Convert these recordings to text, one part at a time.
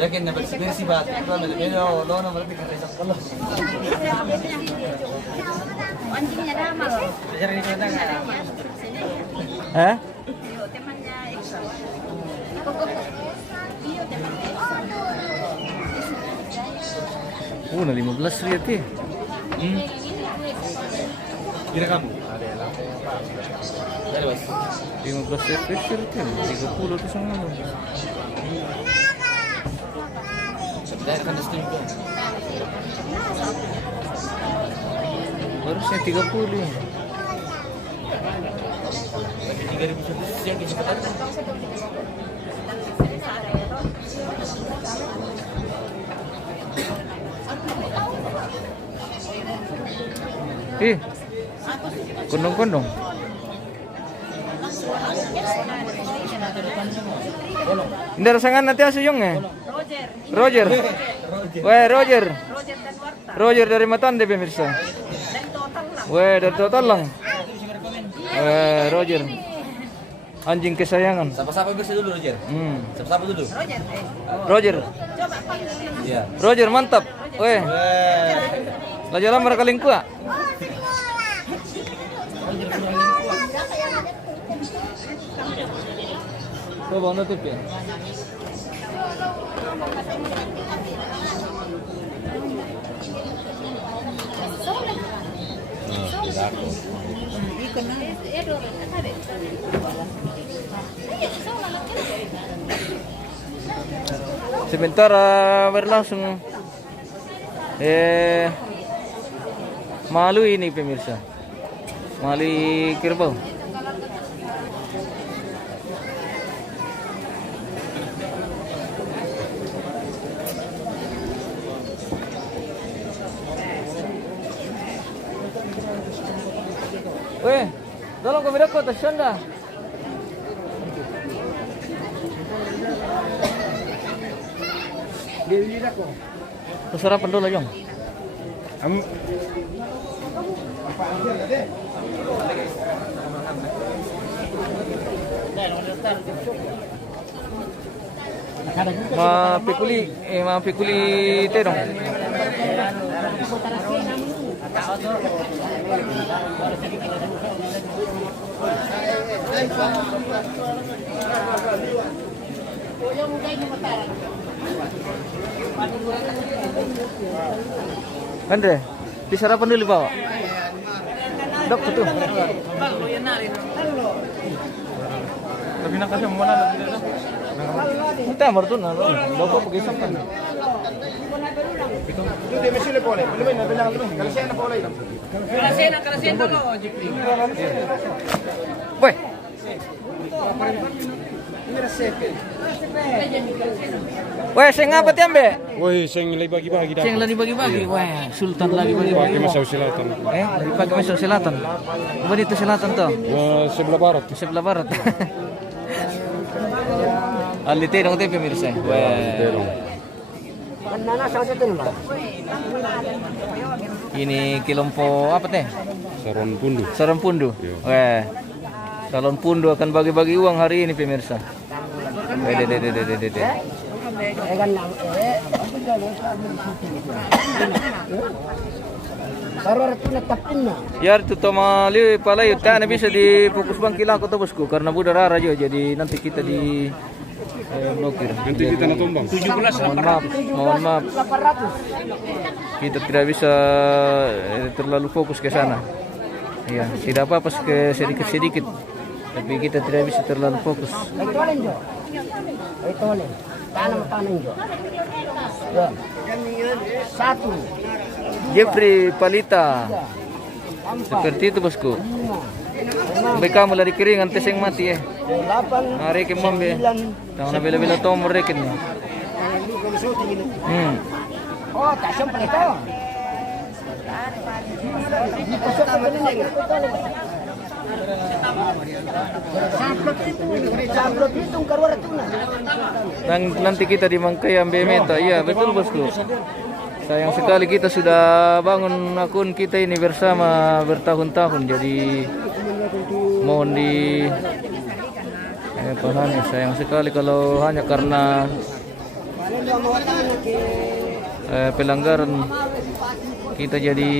Yakin na bersih bat. Pero lo na berarti kata isang kalau. Anjingnya damal. Hah? Temannya Iksan. Na 15 riyad eh. Kira kamu? Ada lah. Ada bos. 15 riyad special kan. 30 tu sama lo. Sebenarnya kan steam tuh. Harusnya 30. Lagi 3.000 yang kesempatan. Kondong-kondong. Hindi rasangan nanti asuyong eh. Roger. Weh, Roger. Roger dari Matande pemirsa. Weh, dari total lang. Weh, Roger. Anjing kesayangan. Sapa-sapa bersih dulu Roger. Sapa-sapa dulu. Roger. Iya. Roger mantap. Weh. Lah jalan merkalingku ah. Coba nutup ya. Sebentar berlangsung malu ini pemirsa. Malu kerbau. Weh, tolong kamera ko tasyan dah. Bili ako. Sarapan dulu, Jong. Mapikuli terong. Andre, disarapan dulu bawa. Dok tuh. Tapi nak kasi mo na. Kita marto na. Dok pergi sampai. Itu dia mesti le pole. Belum na bilang tu. Kalasian na pole. Kalasian dulu, Jepri. Weh. Weh, saya ngapa tiambe? Woi, sing lagi bagi-bagi dah. Sing lagi bagi-bagi. Weh, Sultan lagi Pakai bagi-bagi. masau selatan. Lagi pakai masuk selatan. Mana itu selatan tuh? Sebelah barat. Di sebelah barat. Alite dong teh pemirsa. Weh. Ini kelompok apa teh? Saron pundu. Saron pundu. Weh. Salon pundu akan bagi-bagi uang hari ini pemirsa. Dede. Yar tu tomali palay utana bisa di fokus bang kila ko bosku karena budara rajo jadi nanti kita di blokir. Nanti kita nak tumbang. 17 Mohon maaf. Kita tidak bisa terlalu fokus ke sana. Iya, tidak apa-apa sedikit-sedikit. Tapi kita tidak bisa terlalu fokus. Satu. Jeffrey Palita. Seperti itu bosku. Mereka mulai kering antes yang mati ya. Hari kemam ya. Tangan bila-bila tahu mereka ni. Oh, tak sempat itu. Nanti kita di Mangkai ambil meta. Iya betul bosku. Sayang sekali kita sudah bangun akun kita ini bersama bertahun-tahun. Jadi mohon di Panani, sayang sekali kalau hanya karena pelanggaran kita jadi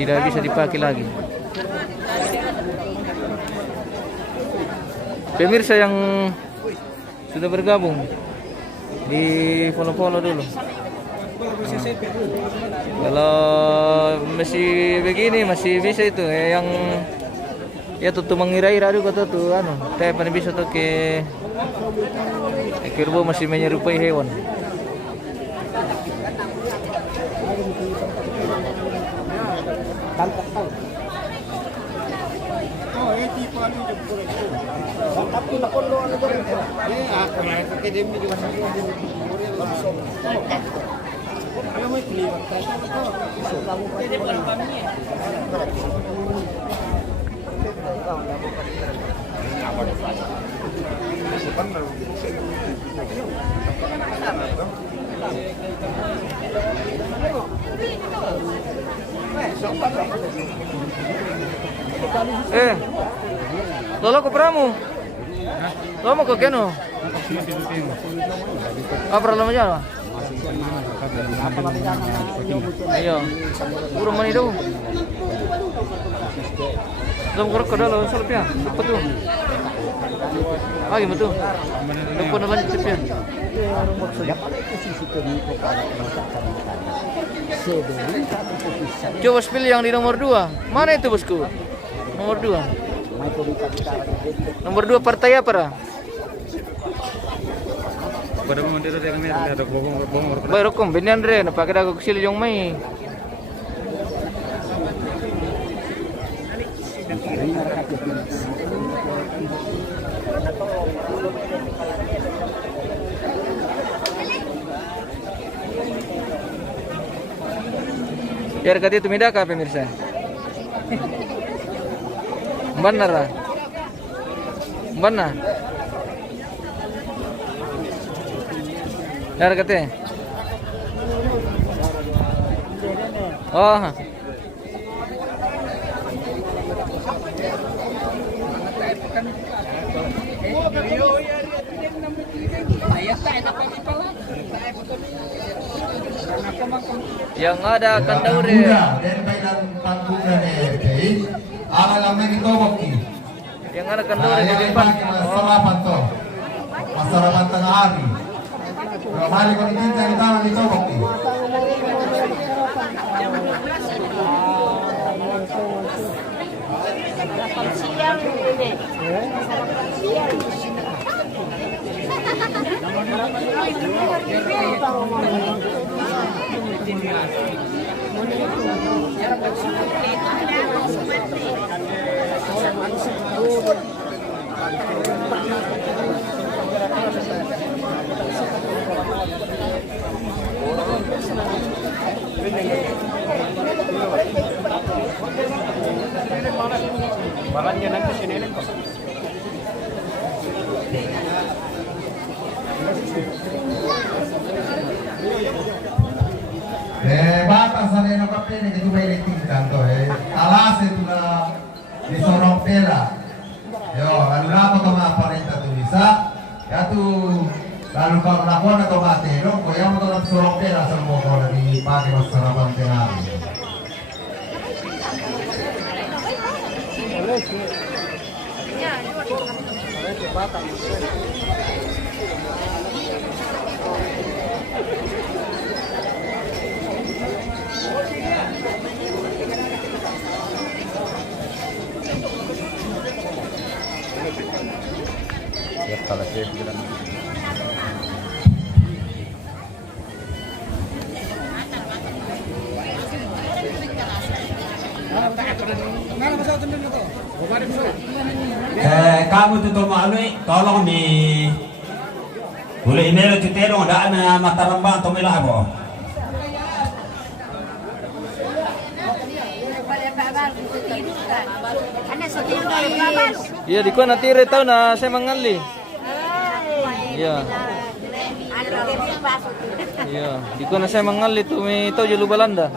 tidak bisa dipakai lagi. Pemirsa yang sudah bergabung di follow-follow dulu. Kalau masih begini masih bisa itu yang ya tuh mengira-ira juga tuh anu, tapi bisa tuh ke kerbau masih menyerupai hewan. Lolo ko pramu. Lolo ko keno. Apa lama jalan? Iya. Puro man itu. Lom korok ko dalo salapya. Apa tuh? Ah, gimana tuh? Lupa na lanjut ya. Coba spill yang di nomor 2. Mana itu bosku? Nomor 2. Nomor 2 partai apa ra? Pada moment itu kami ada bohong. Baru kom binian re, napakai dago kecil yang mai. Biar kati tumida ka pemirsa. Benar. Benar. Biar kati. Oh. Yang ada kandaure. Yang ada kandaure di depan. Masyarakat tengah hari. Kembali kau dicinta di tangan di Toboki. Siang ini. Balannya nanti sini nih. Batasan yang apa ini itu baik kanto alas itu lah di sorong pela. Yo, lalu apa kau aparenta tu bisa? Ya tu lalu kau melakukan atau mati, dong. Kau yang mau sorong pela semua kau lagi pakai masyarakat tengah. Ya kalau saya bilang kamu tuh malui tolong di boleh email kita dong ada mata rembang atau melabo Iya, di ko natire tahu na saya mengali. Iya. Iya, di ko na saya mengali tu may tahu jelu Balanda.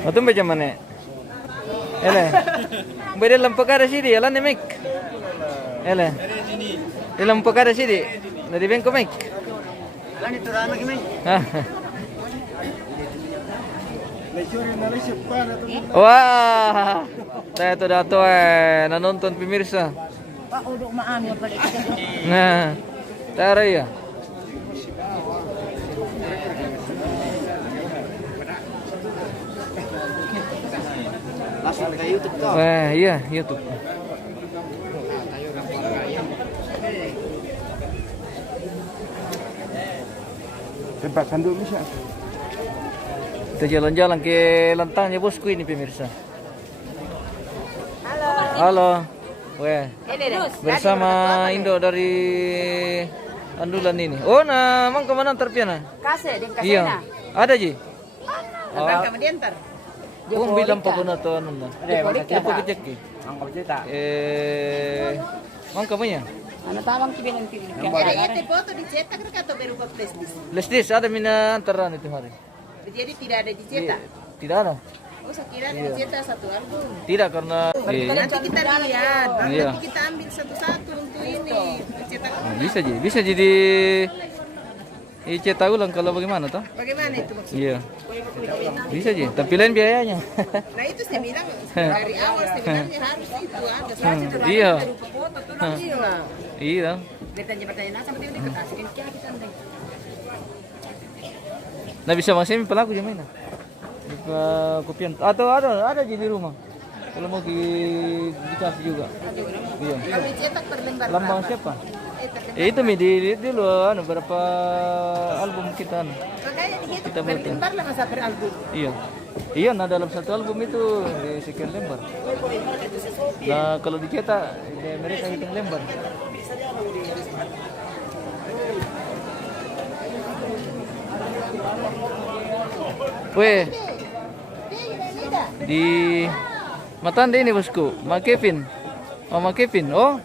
Atau macam mana? Ele, beri lampu kada sini, alan ni mic. Ele, di lampu kada sini, dari bengko mic. Alam itu rana kami. Wah, saya tu dato nonton pemirsa. Pak uduk maam ya balik. Nah, tara ya. Langsung ke YouTube tuh. Wah, iya, YouTube. Tebakan dulu bisa. Kita jalan-jalan ke lantangnya bosku ini pemirsa. Halo. Weh, Ini deh. bersama Indo dari Andulan ini. Oh, nah, mang kemana terpiana? Kasih, dia kasih Iya. na. Ada ji? Abang kamu diantar. Kung bilang pa ko na to ano na. Dia Ano po kajak ki? Mang kamanya? Ano tawang kibilang kibilang. Jadi foto dicetak atau berupa flash disk? Lesdis ada mina antaran itu hari. Jadi tidak ada dicetak. Tidak ada. Oh, saya kira dicetak satu album. Tidak karena Nanti kita lihat, Iya. nanti kita ambil satu-satu untuk ini dicetak. bisa jadi cetak ulang kalau bagaimana toh? Bagaimana itu maksudnya? Iya. Bisa ji, tapi lain biayanya. Nah itu saya bilang dari awal sebenarnya harus itu ada saja Iya. berupa foto tuh nanti lah. Iya. Bertanya-bertanya nah sampai dia kasih kita nanti. Nah bisa masih pelaku je main. Buka kopian atau ada di rumah. Kalau mau dikasih juga. Iya. Kalau dicetak per lembar Lambang berapa? siapa? Itu mi di dulu berapa album kita. Makanya dihitung Kita per buat. lembar lah masa per album. Iya. Iya, nah dalam satu album itu sekian lembar. Nah kalau dicetak mereka hitung lembar. Weh, di Matanda ini bosku, Ma Kevin. Mama Kevin, oh,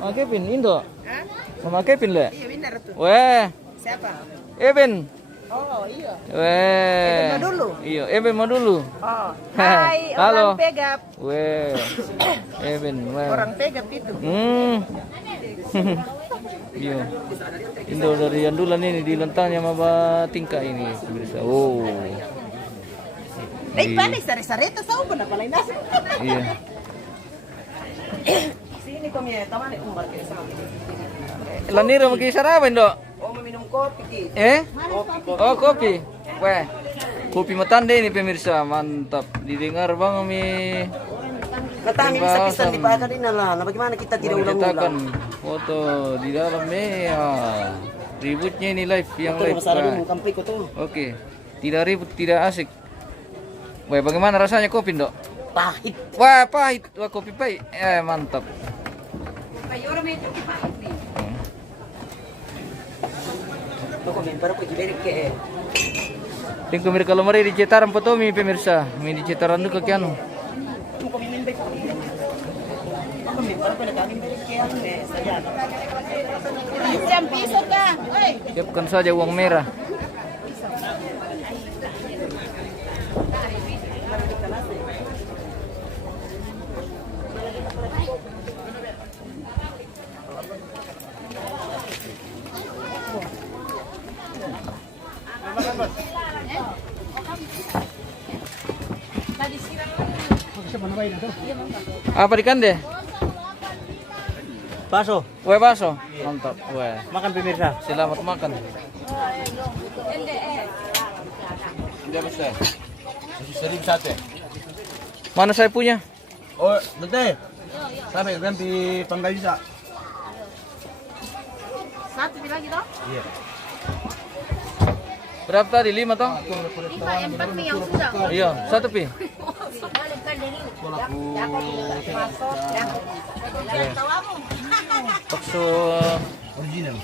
Ma Kevin, Indo. Hah? Mama Kevin le. Iya benar tuh. Weh, Siapa? Eben. Oh iya. Weh. Eben Madulu? Iya, Eben Madulu. Oh. Hai, Halo. orang Pegap. Weh. Eben, weh. Orang Pegap itu. Iya. Indo dari Andulan ini di lentangnya Maba Tingkah ini pemirsa. Oh. Eh, panik sare-sareta sa uban apa lain nasi. Iya. Sini kami taman umbar ke sama. Laniro mag-isarawan do. Oh, meminum kopi ki. Oh, kopi. Weh. Kopi Matanda ini pemirsa, mantap. Didengar bang kami. Katami bisa pisan di baka din lah. Nah, bagaimana kita tidak Mencetakkan ulang-ulang? foto di dalamnya. Ya. Ributnya ini live yang live. kampi ko to. Oke. Tidak ribut, tidak asik. Weh, bagaimana rasanya kopi, Dok? Pahit. Wah, pahit. Wah, kopi pahit. Mantap. To kami para ko giberik ke. Tingko mir kalau mari di cetaran foto mi pemirsa. Mi di cetaran dulu ke anu. Mo kami minbek. Kami para ko kami berik ke ano eh. Sayang. Isang piso ka. Oy. Siapkan saja uang merah. Apa ikan deh? Baso. Kue bakso. Mantap. Kue. Makan pemirsa. Selamat makan. Tidak bisa. Sering sate. Mana saya punya? Oh, nanti. Sampai ganti panggal bisa. Satu lagi toh? Iya. Berapa tadi? 5 toh? Lima, empat nih yang sudah. Iya, 1 pi. Bakso Original.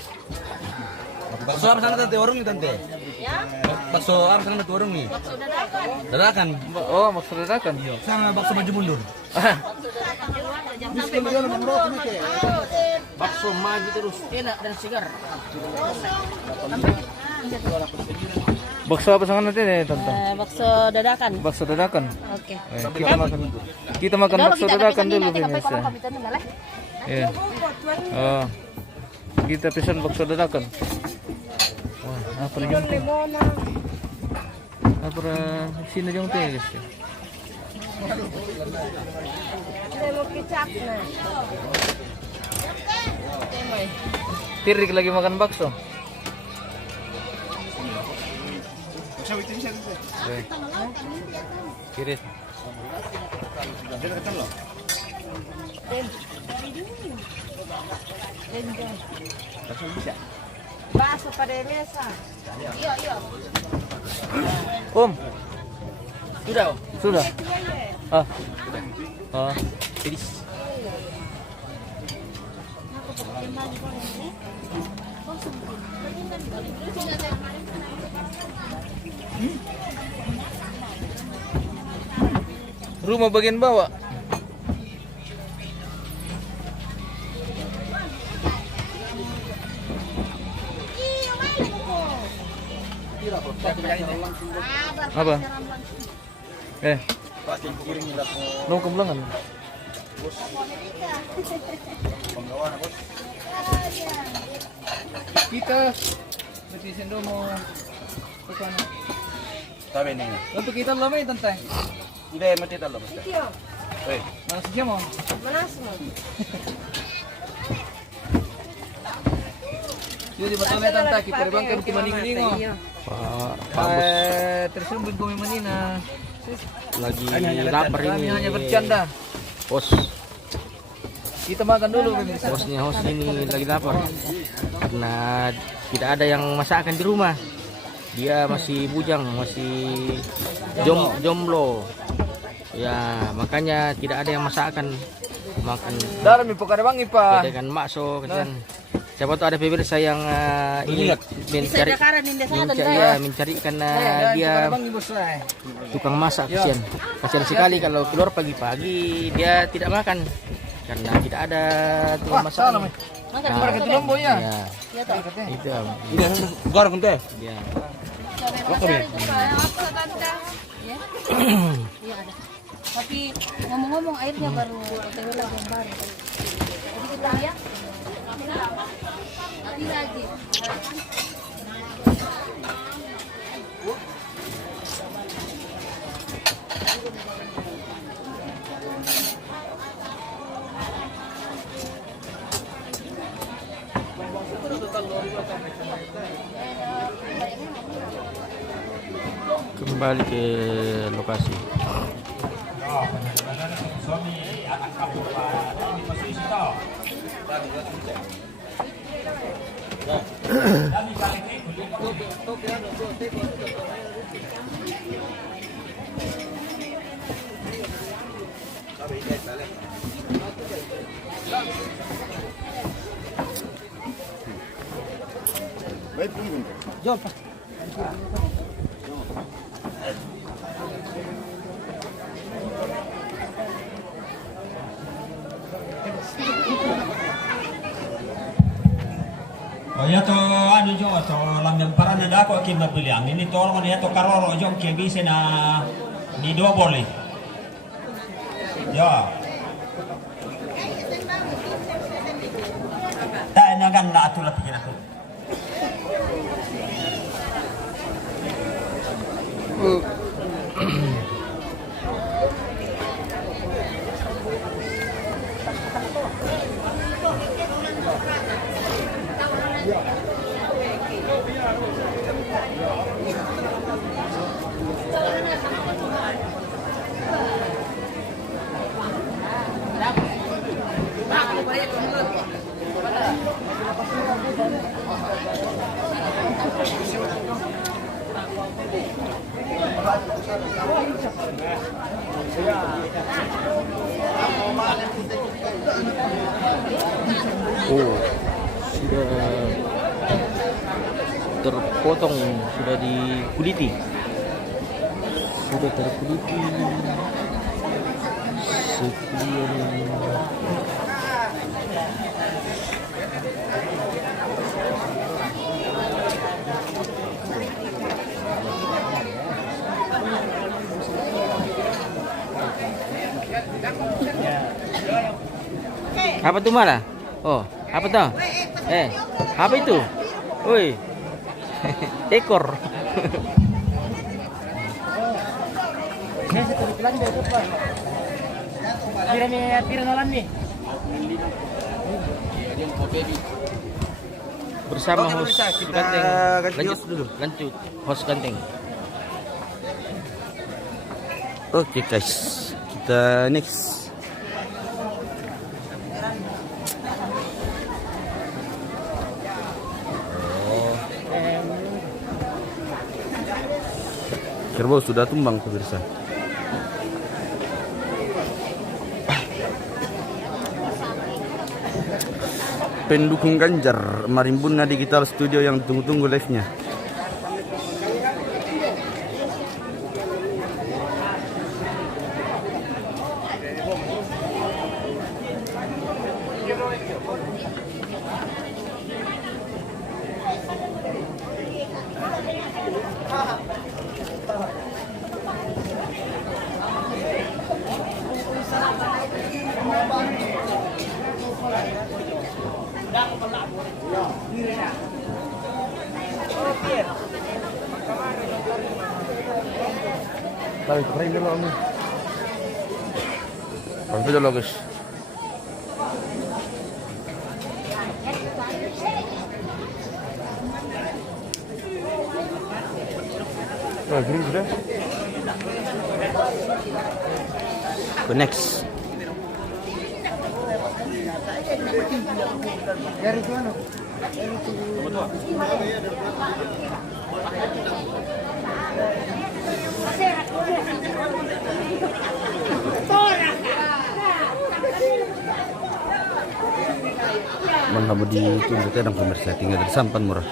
Bakso apa sana tante warung nih tante? Ya, Bakso apa sana tante warung nih? sudah dapat. Dadakan. oh, bakso dadakan. Sama bakso maju mundur. Bakso maju terus. Enak dan segar. Bakso apa sana nanti nih, Tante? Bakso dadakan. Bakso dadakan. Oke. Kita makan bakso dadakan dulu pemirsa. Pemirsa. Iya. Oh. Kita pesan bakso dadakan. Wah, apa lagi? Apa sini jong teh guys. Tirik lagi makan bakso. Kiri. Bakso pada mesa. Iya, iya. Om, Sudah. Om. sudah. Ah. Ah. Rumah bagian bawah. Apa? Nung kembelangan. Kita petisin dulu mau ke sana. Sabi nih. Untuk kita lamay tante. Hindi, mati talo basta. Wait. Mana siya mo? Manas mo. Jadi betul ya tante, kita bang kami kumaning-ningo. Tersumbun kami manina. Lagi lapar Kami hanya bercanda. Bos. Kita makan dulu pemirsa. Bosnya host ini lagi lapar. Karena tidak ada yang masakan di rumah. Dia masih bujang, masih jomblo. Ya, makanya tidak ada yang masakan. Makan Dalam ipo kada bang ipa. dengan makso kesian. Siapa tahu ada pemirsa yang ini mencarikan dia Bang ibu saya. tukang masak kesian. Kasihan sekali kalau keluar pagi-pagi dia tidak makan karena tidak ada tukang masak. Kemarin ke Tulombo ya. Ya. Itu. Ini goreng teh. Ya. Tapi ngomong-ngomong airnya baru terlalu yang baru. Jadi kita lihat. Nanti lagi. Kembali ke lokasi. Oh ya to anu jo to lamyang parana dako ki mabilang ini tolong ya to karoro jo ki bisa na ni dua boleh. Ya. Tak nagan na atulah pikin aku. Oh, sudah terpotong, sudah dikuliti. Sudah terkuliti. Sekian. Apa tuh malah? Oh, apa tuh? Apa itu? Woi, ekor. Bersama host Ganteng. Lanjut dulu, lanjut host Ganteng. Oke guys, kita next. Kerbau sudah tumbang pemirsa. Pendukung Ganjar Marimbun Digital Studio yang tunggu-tunggu live-nya. Pakai dulu kamu. Pakai dulu guys. Oh, gini sudah. Next. Dari mana? Mengapa ditunjuk dan pemirsa tinggal di Sampan murah.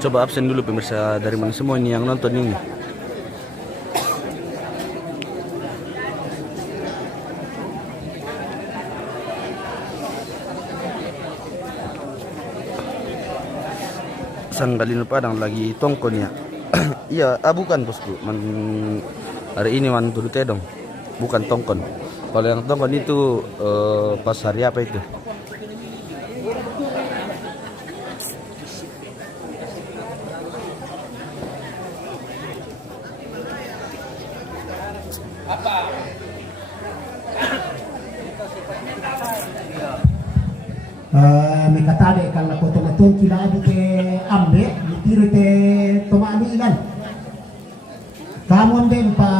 Coba absen dulu pemirsa, dari mana semua ini yang nonton ini. Sanggalino Padang lagi tongkon ya. Iya, bukan bosku. Hari ini man tuh tedong. Bukan tongkon. Kalau yang tongkon itu pas hari apa itu? Mikatade kalau kota matun kila abu ke ambe ditire te tomani kan kamu ambe pa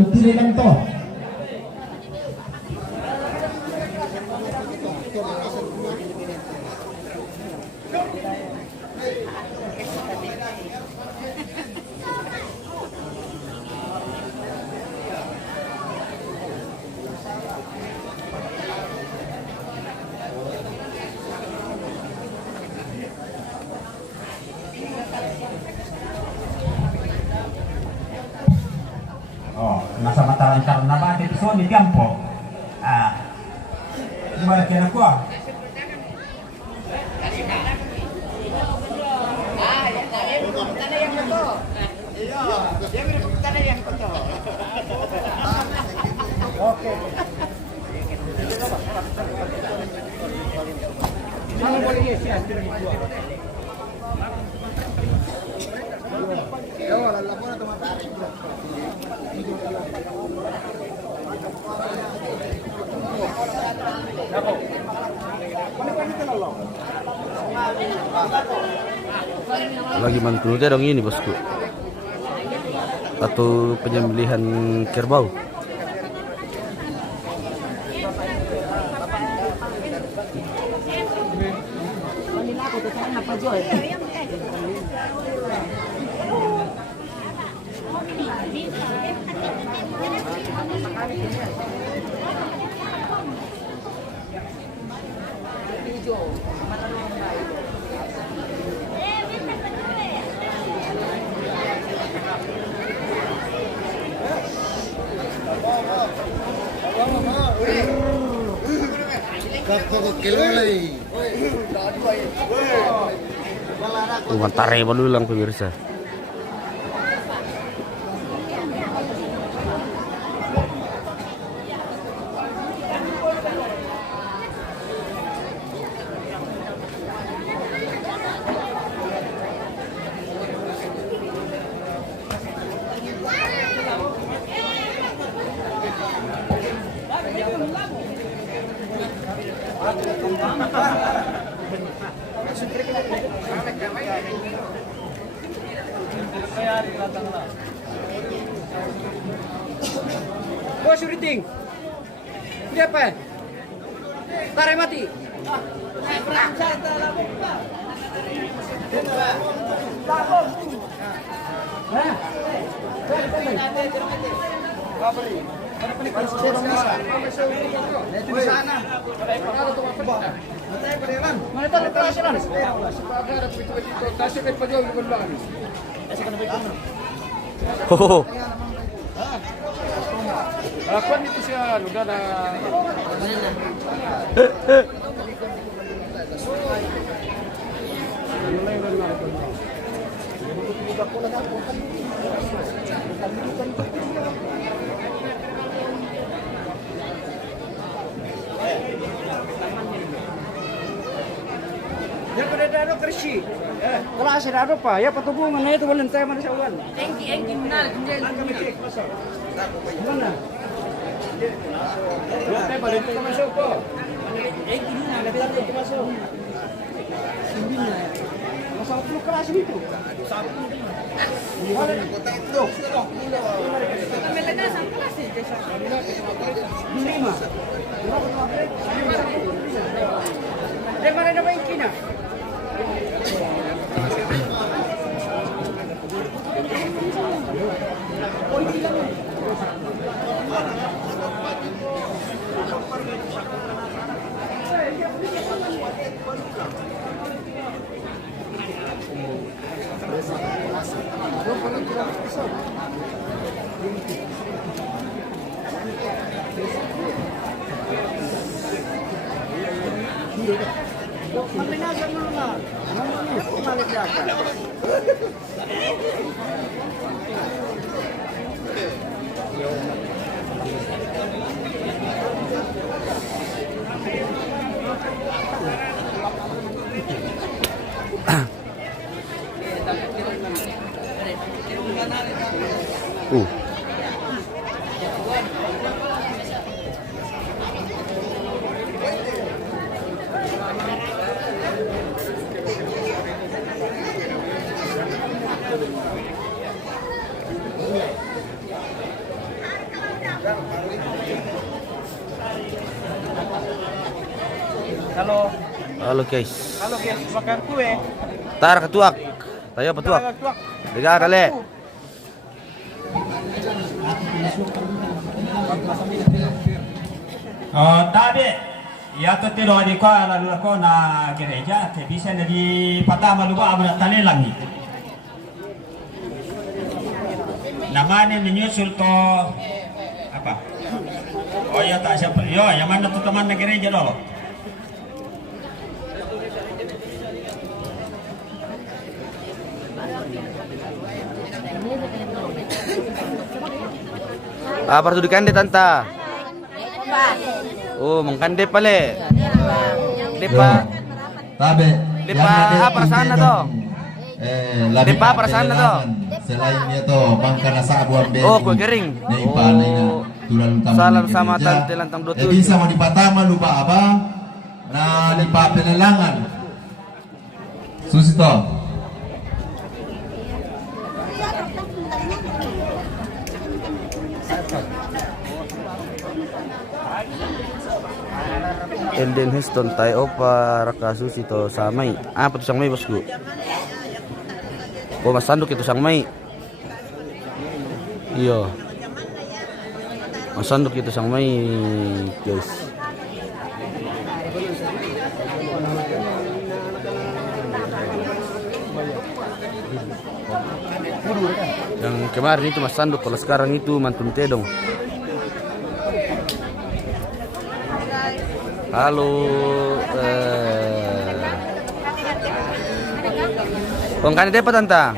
ditire kan to nasa mata lancar na ba dito so ni tiempo gimana kira ko Lagi mantu dong ini bosku. Atau penyembelihan kerbau. Mantare dulu lang pemirsa. Bos shooting. Ini apa? Tarik mati. Hohoho. Lakukan itu sih, udah ada. Ya pada ada kersi. Kalau asal ada apa? Ya patubungan itu boleh saya mana sawan. Engki benar, mana? Ya, saya balik ke masuk kok. Engki benar, kita pergi masuk. Sindina. Masuk dulu keras itu. Kota itu. Melena sang kelas itu. 5. Dia mana nama Engki-nya? Maligaga mo na. Maligaga. Halo. Halo guys. Halo guys, makan kue. Tar ketuak. Tayo petuak. Tiga kali. Tadi ya tetiro di ko lalu ko na gereja te bisa di patama lupa abna tanelangi. Namanya menyusul to apa? Oh ya tak siapa. Yo, yang mana tuh teman gereja dulu? Apa tuh dikande tanta? Oh, mengkande pale. Depa. Tabe. Depa apa sana toh? Depa apa sana toh? Selainnya toh bangka nasa abu ambe. Oh, kue kering. Oh. Salam sama tante lantang 27. Bisa mau dipatama lupa apa? Nah, di pelelangan. Susito. Elden Heston tai opa raka susito samai. Apa tuh samai bosku? Oh, mas sanduk itu samai. Iya. Mas sanduk itu samai, guys. Yang kemarin itu mas sanduk, kalau sekarang itu mantun tedong. Halo, Bongkane depa tanta.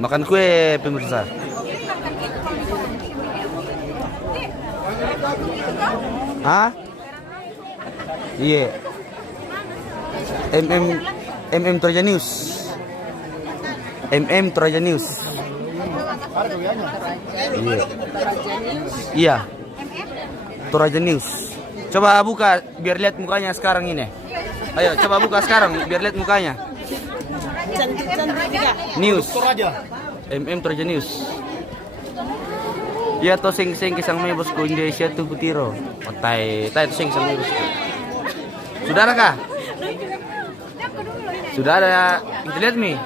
Makan kue pemirsa. Hah? Iya. MM Toraja News. MM Toraja News. Iya. Iya. Toraja News. Coba buka biar lihat mukanya sekarang ini. Ayo coba buka sekarang biar lihat mukanya. News. MM Toraja News. Ya to sing kisang may bosku Indonesia tu putiro. Tai to sing may bosku. Sudah ada kah? Sudah ada. Kita lihat nih.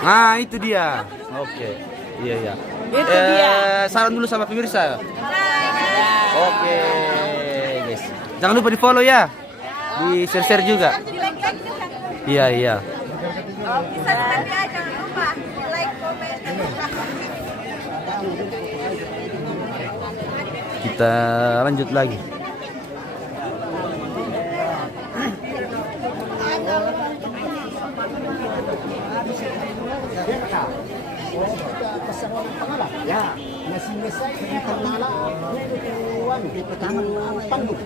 Ah, itu dia. Oke. Iya. Itu dia. Salam dulu sama pemirsa. Oke, guys. Jangan lupa di-follow ya. Di share-share juga. Iya. Jangan lupa like, komen, dan Kita lanjut lagi. Ya, nasi mesai kita nala tuan pertama pandu.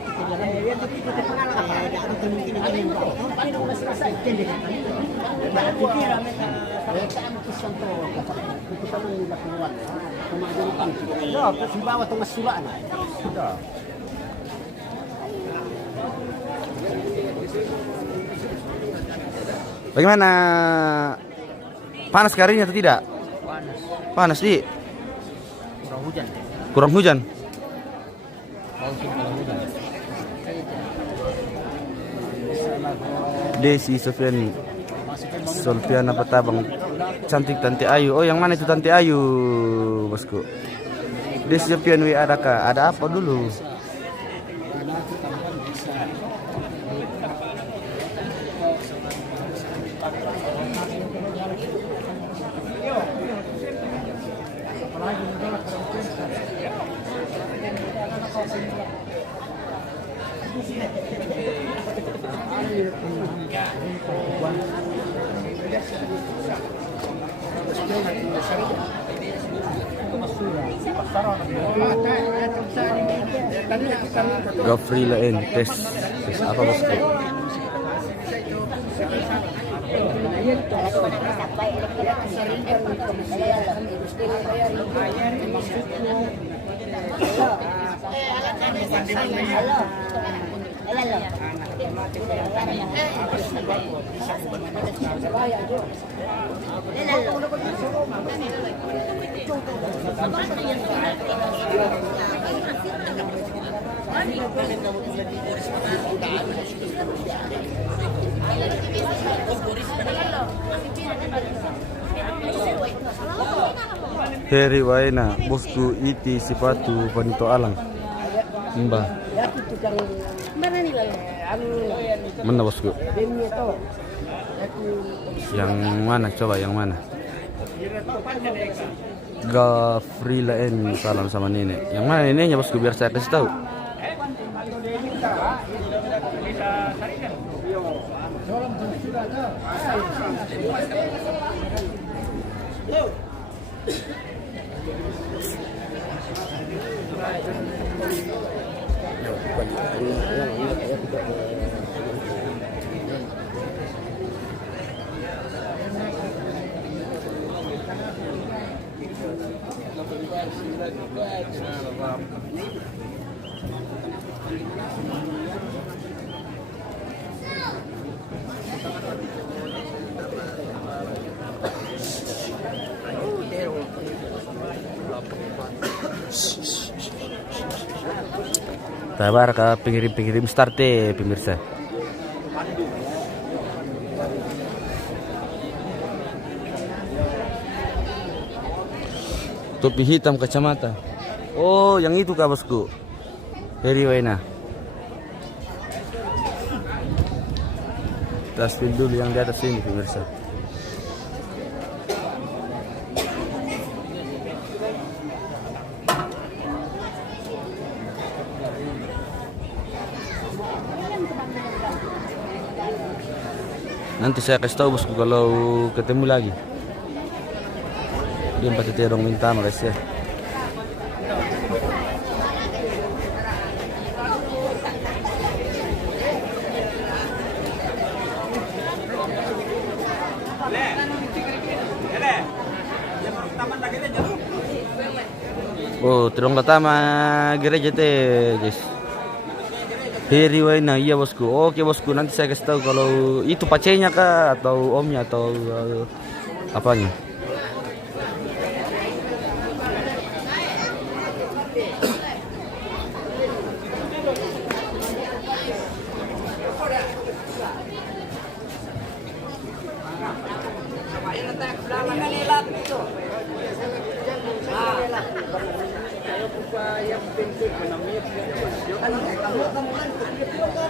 Yang itu pengalaman ada mungkin ada yang tahu. Pandu nasi mesai kende. Pikir sama kisah to kita teman di lakuan. Kemajuan pandu. Ya, terus bawa to masulaan. Sudah. Bagaimana? Panas hari ini atau tidak? Panas di. Kurang hujan. Desi Sofiani. Solpiana Patabang. Cantik Tante Ayu. Oh, yang mana itu Tante Ayu, bosku? Desi Sofiani adakah? Ada apa dulu? Gofri lain tes apa bosku? Heri Waina, bosku iti sepatu Panito Alang. Mbah. Mana bosku? Yang mana? Coba yang mana? Gafri lain salam sama nenek. Yang mana neneknya bosku biar saya kasih tahu. Tabar ke pengirim-pengirim starte pemirsa. Topi hitam kacamata. Oh, yang itu kah bosku? Heri Waina. Tasbih dulu yang di atas ini pemirsa. Nanti saya kasih tahu bosku kalau ketemu lagi. Dia pasti terong minta guys ya. Oh, terong pertama gereja teh, guys. Heri Waina, iya bosku. Oke bosku, nanti saya kasih tahu kalau itu pacenya kah atau omnya atau apanya.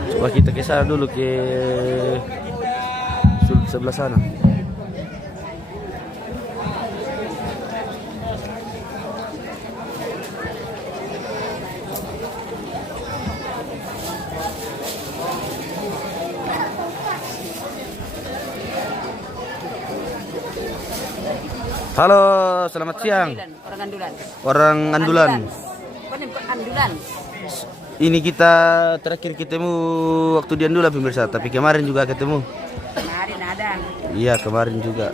Coba kita kisah dulu ke sudut sebelah sana. Halo, selamat siang. Orang Andulan. Orang Andulan. Andulan. Ini kita terakhir ketemu waktu di Andulan pemirsa, tapi kemarin juga ketemu. Kemarin ada. Iya, kemarin juga.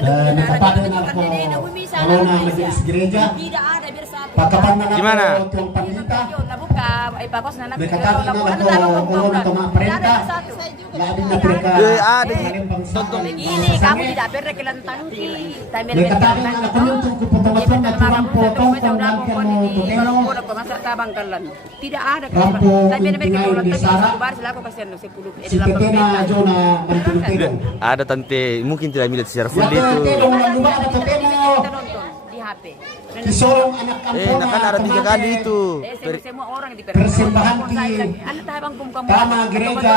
Kepada Corona Majelis Gereja Tidak ada bersatu. Pakapan Gimana? Perintah Buka, ipapos na Dekatati na perintah Labi na mereka Ada Ini kamu tidak pernah kelentangki. Dekatati na penuntut keputusan na turang-potong kung langkang mo tutero Tidak ada. Rampo Tapi mereka tunay kalau di Sara baru selaku kasihan 10. Si Tetena ajo na manitulutero Ada tante, mungkin tidak melihat secara full Yato itu. Teteno na lupa na Teteno Kita nonton di HP. Kisorong anak kampung Kan ada 3 kali itu. Semua orang di Persembahan ki Anak tabang kumkamu. Tama Gereja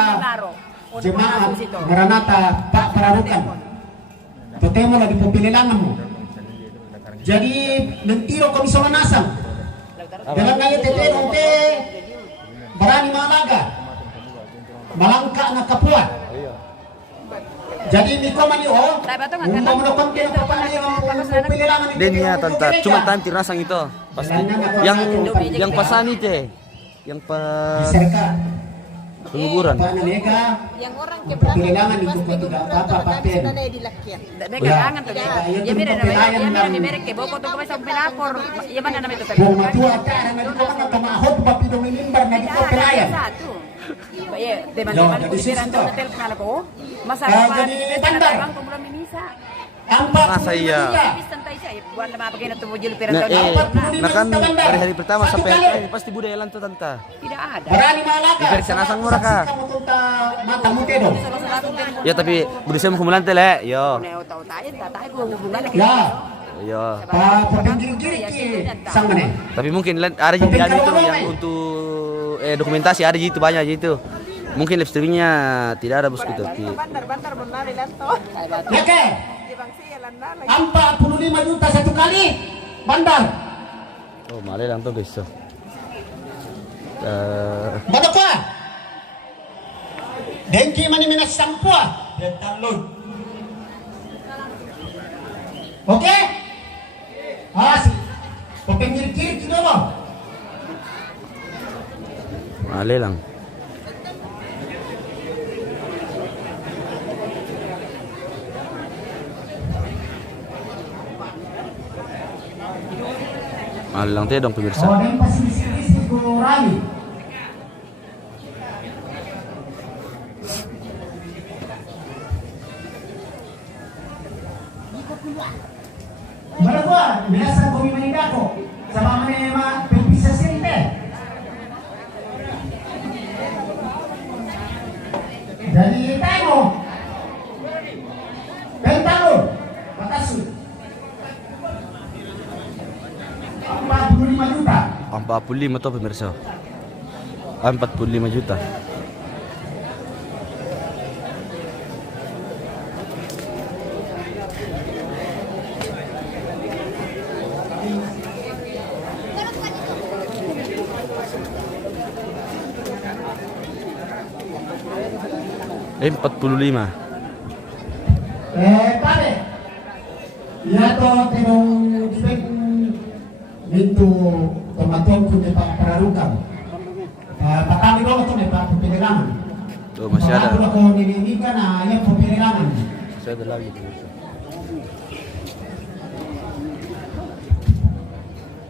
Jemaat Maranatha Pak Pararukan Totemo na dipupililangan mo Jadi nagtiro kami sa manasan Dalam ngayon Teteno te Barani Malaga Malangka na kapua Jadi Miko mani oh Umum na konti na papalay ang pupililangan ni Dan ya tante, cuma tante rasang itu. Pasti. Yang pasan itu, yang pas Serka penguburan. Pananega Yang orang Pupililangan itu ko tidak apa-apa paten Mereka kangen tuh. Ya mira mereka boko tuh kami sampai lapor. Ya mana namanya itu? Kung matua ka na dito ka kamahot papi do minimbar na dito pelayan. Satu. Ya, teman-teman kuliran tuh telepon ako. Masalah Jadi bandar. bang kumpulan minisa. Ampak Masa iya? Santai saja. Buat lama begini tuh mujul piran Nah, tahun. nah kan dari hari pertama sampai hari ini pasti budaya lantu tante. Tidak ada. Barani Malaga. Di versi nasang murah ka. Kamu tunta mata mutedo. Ya tapi budaya mau kumulan tele, yo. Tahu gua hubungan Ya, Yo. pa pinggir-pinggir ki sang mana? Tapi mungkin ada di dalam itu yang untuk dokumentasi ada gitu banyak gitu. Mungkin live streamingnya tidak ada bosku tapi. Bantar benar lanto. Nake. 45 juta satu kali. Bandar. Oh, malay lang to guys. So. Bato ka. Denki mani minas sampua. Dan talon. Oke? Pinggir-pinggir gitu loh. Malay lang. Lang tedong pemirsa. Oh, dan pasisi-sisi kurangi. Baru gua biasa bumi meninggalko sama mana pempisah sente. Jadi tayo pentalo makasih 45 juta. 45 to pemirsa. 45 juta. Eh, 45. Pare. Ya to tenong dipek dito tomatong kundi pangpararukan. Patami ko ito may pagpipililangan. Tuh masih ada. Pagkatulad ko nilinikan na yung pagpipililangan. Masih ada lagi pemirsa.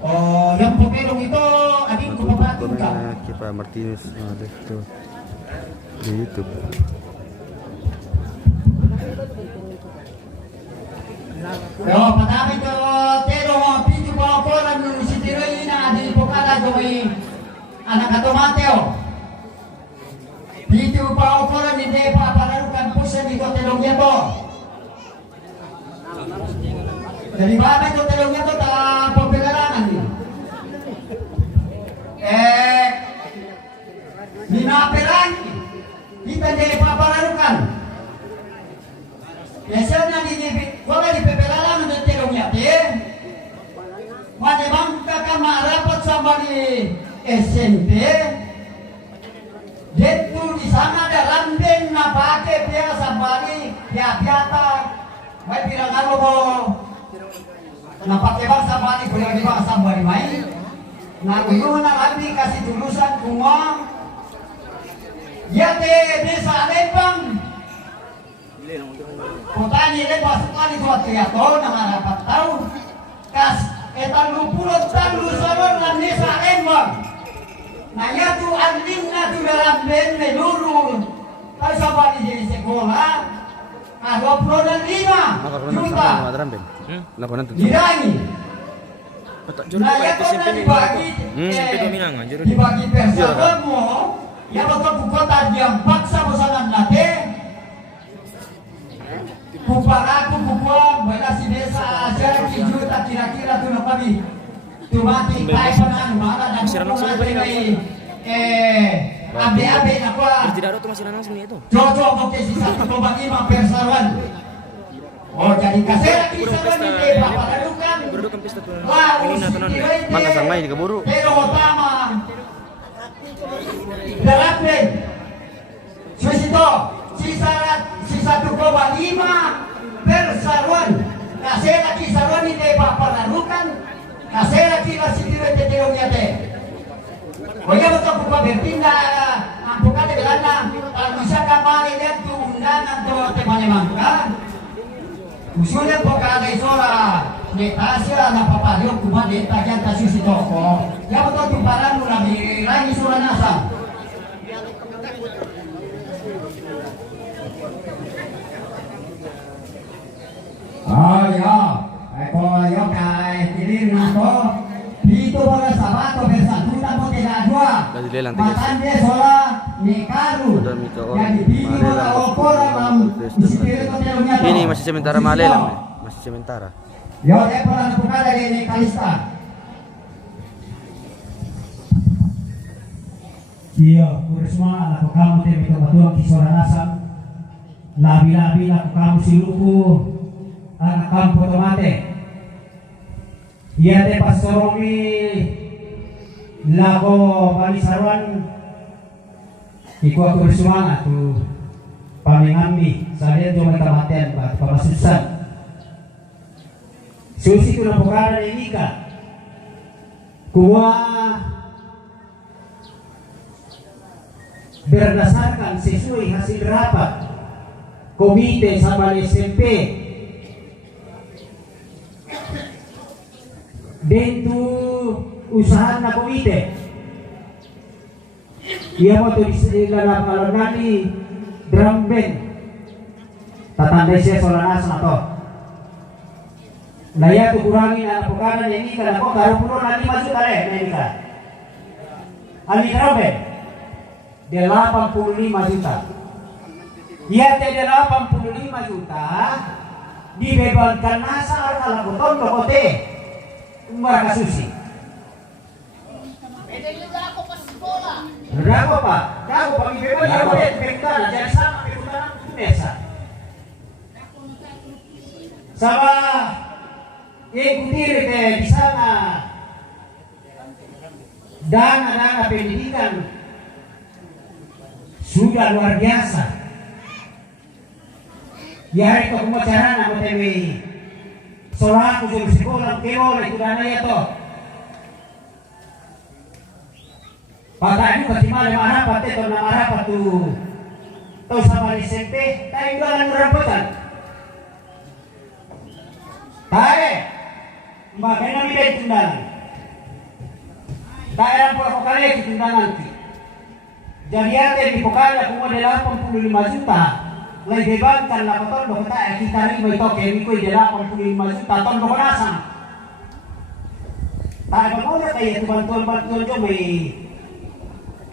Oh, yung pagpilong ito, adik ko papatin ka. Akunnya Kipa Martinez ada tuh di YouTube. Yo, patami ko tero pito po ako ng si Tiroy na di po kala may anak katomateo. Pito pa ako ng hindi pa pararukan po sa dito telong niya to. Jadi bakit ito telong niya to ta pagpililangan niya. Dinaperan kita jadi papararukan. Biasanya wala di pepelalan ng telong yate. Manimang kakamarapat sa mali SMP. Dito di sana ada rambeng na pake pia sa bali pia-piata. May pirangan mo napake bang sa bali kuya di bang sa bali may. Naguyunan na kami kasi tulusan kumang. Yate desa alebang. Putani le pasukan itu atiato nang harapat tau. Kas etan lupulot tan lusaron lan desa embang. Naya tu anling na tu dalam ben menurun. Kalau sabari jadi sekolah. 25 juta. Dirangi. Naya tu dibagi. Dibagi persawamu. Ya betul kota yang paksa pesanan nate. Kuparaku kukuang berasi desa aja juta kira-kira tuh kami tuh mati kai panan mana dan abe-abe nakwa Tidak ada tuh masih langsung itu. cocok oke sisa tuh bagi mah persawan. Oh jadi kasera kisaran ini bapak ladukan. Berdukan pesta tuh. Wah, Mana sang main dikeburu. pero utama delapan susito sisa 2,5 persaruan kasera kisaruan ini bapak ladukan kasera kila sitiro teteo nyate. Oya betul buka berpindah ampukan di belanda kalau bisa kembali lihat tuh undangan tuh temannya mangga usulnya buka ada isola netasya na papadio kuma deta janta susi toko ya betul tuh parang mula birai isola nasa oh ya eko yo kai tilir nato dito mga sabato bersatuta mo tinadwa matande sola ni karu jadi dito mga okora mam isipire ko telungnya Ini masih sementara malelang nih. Masih sementara. yo de pala na pukada ni kalista iya kurisma anak kamu te mito batuang kisoranasan labi-labi na kamu siluku anak kamu potomate iya te pastoromi lako balisaruan iku aku bersemangat tu pamingami saya cuma tamatian bat pamasusan susi kuna pukara ni nika kuwa berdasarkan sesuai hasil rapat komite sama SMP dan tu usaha na komite. Iya mo ito ilalap ngali drum band. Tatandai siya sa lanas na to. Naya tu kurangin ang pukanan niya ini kada ko karo puno na 5 juta na ini ka. Ali drum band 85 juta. Iya te 85 juta dibebankan nasa ala boton kote. Umbar kasusi. Berapa Pak? Kamu pagi bebas ya boleh berkata jangan sama berkata biasa. Sama ikuti di sana dana pendidikan sudah luar biasa. Ya itu pemacaran nama TV. Soal aku sekolah kelo itu dana ya toh. Pada itu kasih malam harapan itu nama harapan tuh tahu sama SMP tapi jualan rambutan tahe makanya bibit tundangan daerah pokoknya itu tundangan jadi ada di pokoknya kumua 85 juta lagi bebankan lah betul dokter kita ini itu kemiko 85 juta ton dokonasan tak ada mau kayak bantuan jo may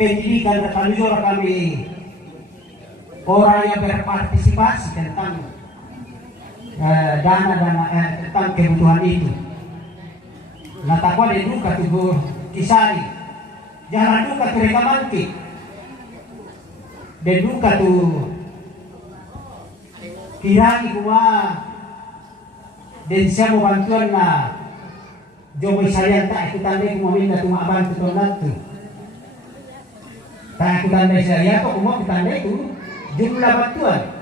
pendidikan kami juga kami orang yang berpartisipasi tentang dana tentang kebutuhan itu. Natakwa dan duka tubuh kisari, jalan duka tu rekamanki, dan duka tu kirani kuma dan siapa bantuan na jomoy salian tak itu tandai kumaminda tu maaban tu tonat tu. Tak aku tandai saya kok mau ditandai itu jumlah bantuan.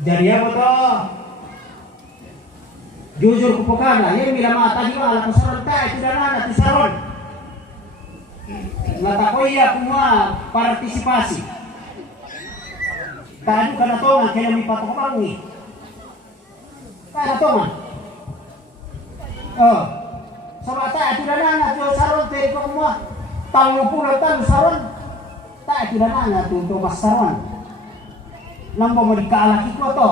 Jadi apa toh? Jujur kupokana, yang bila mata juga ala kusaron tak itu dana tu saron. Lata ko iya semua partisipasi. Tadi kana tongan kaya mi patokangi. Kana tongan. Oh. Sama tak itu dana tu saron teh ko semua. Tahu pula tahu saron tak tidak nana tu untuk mas saron nambah mau dikalaki ko to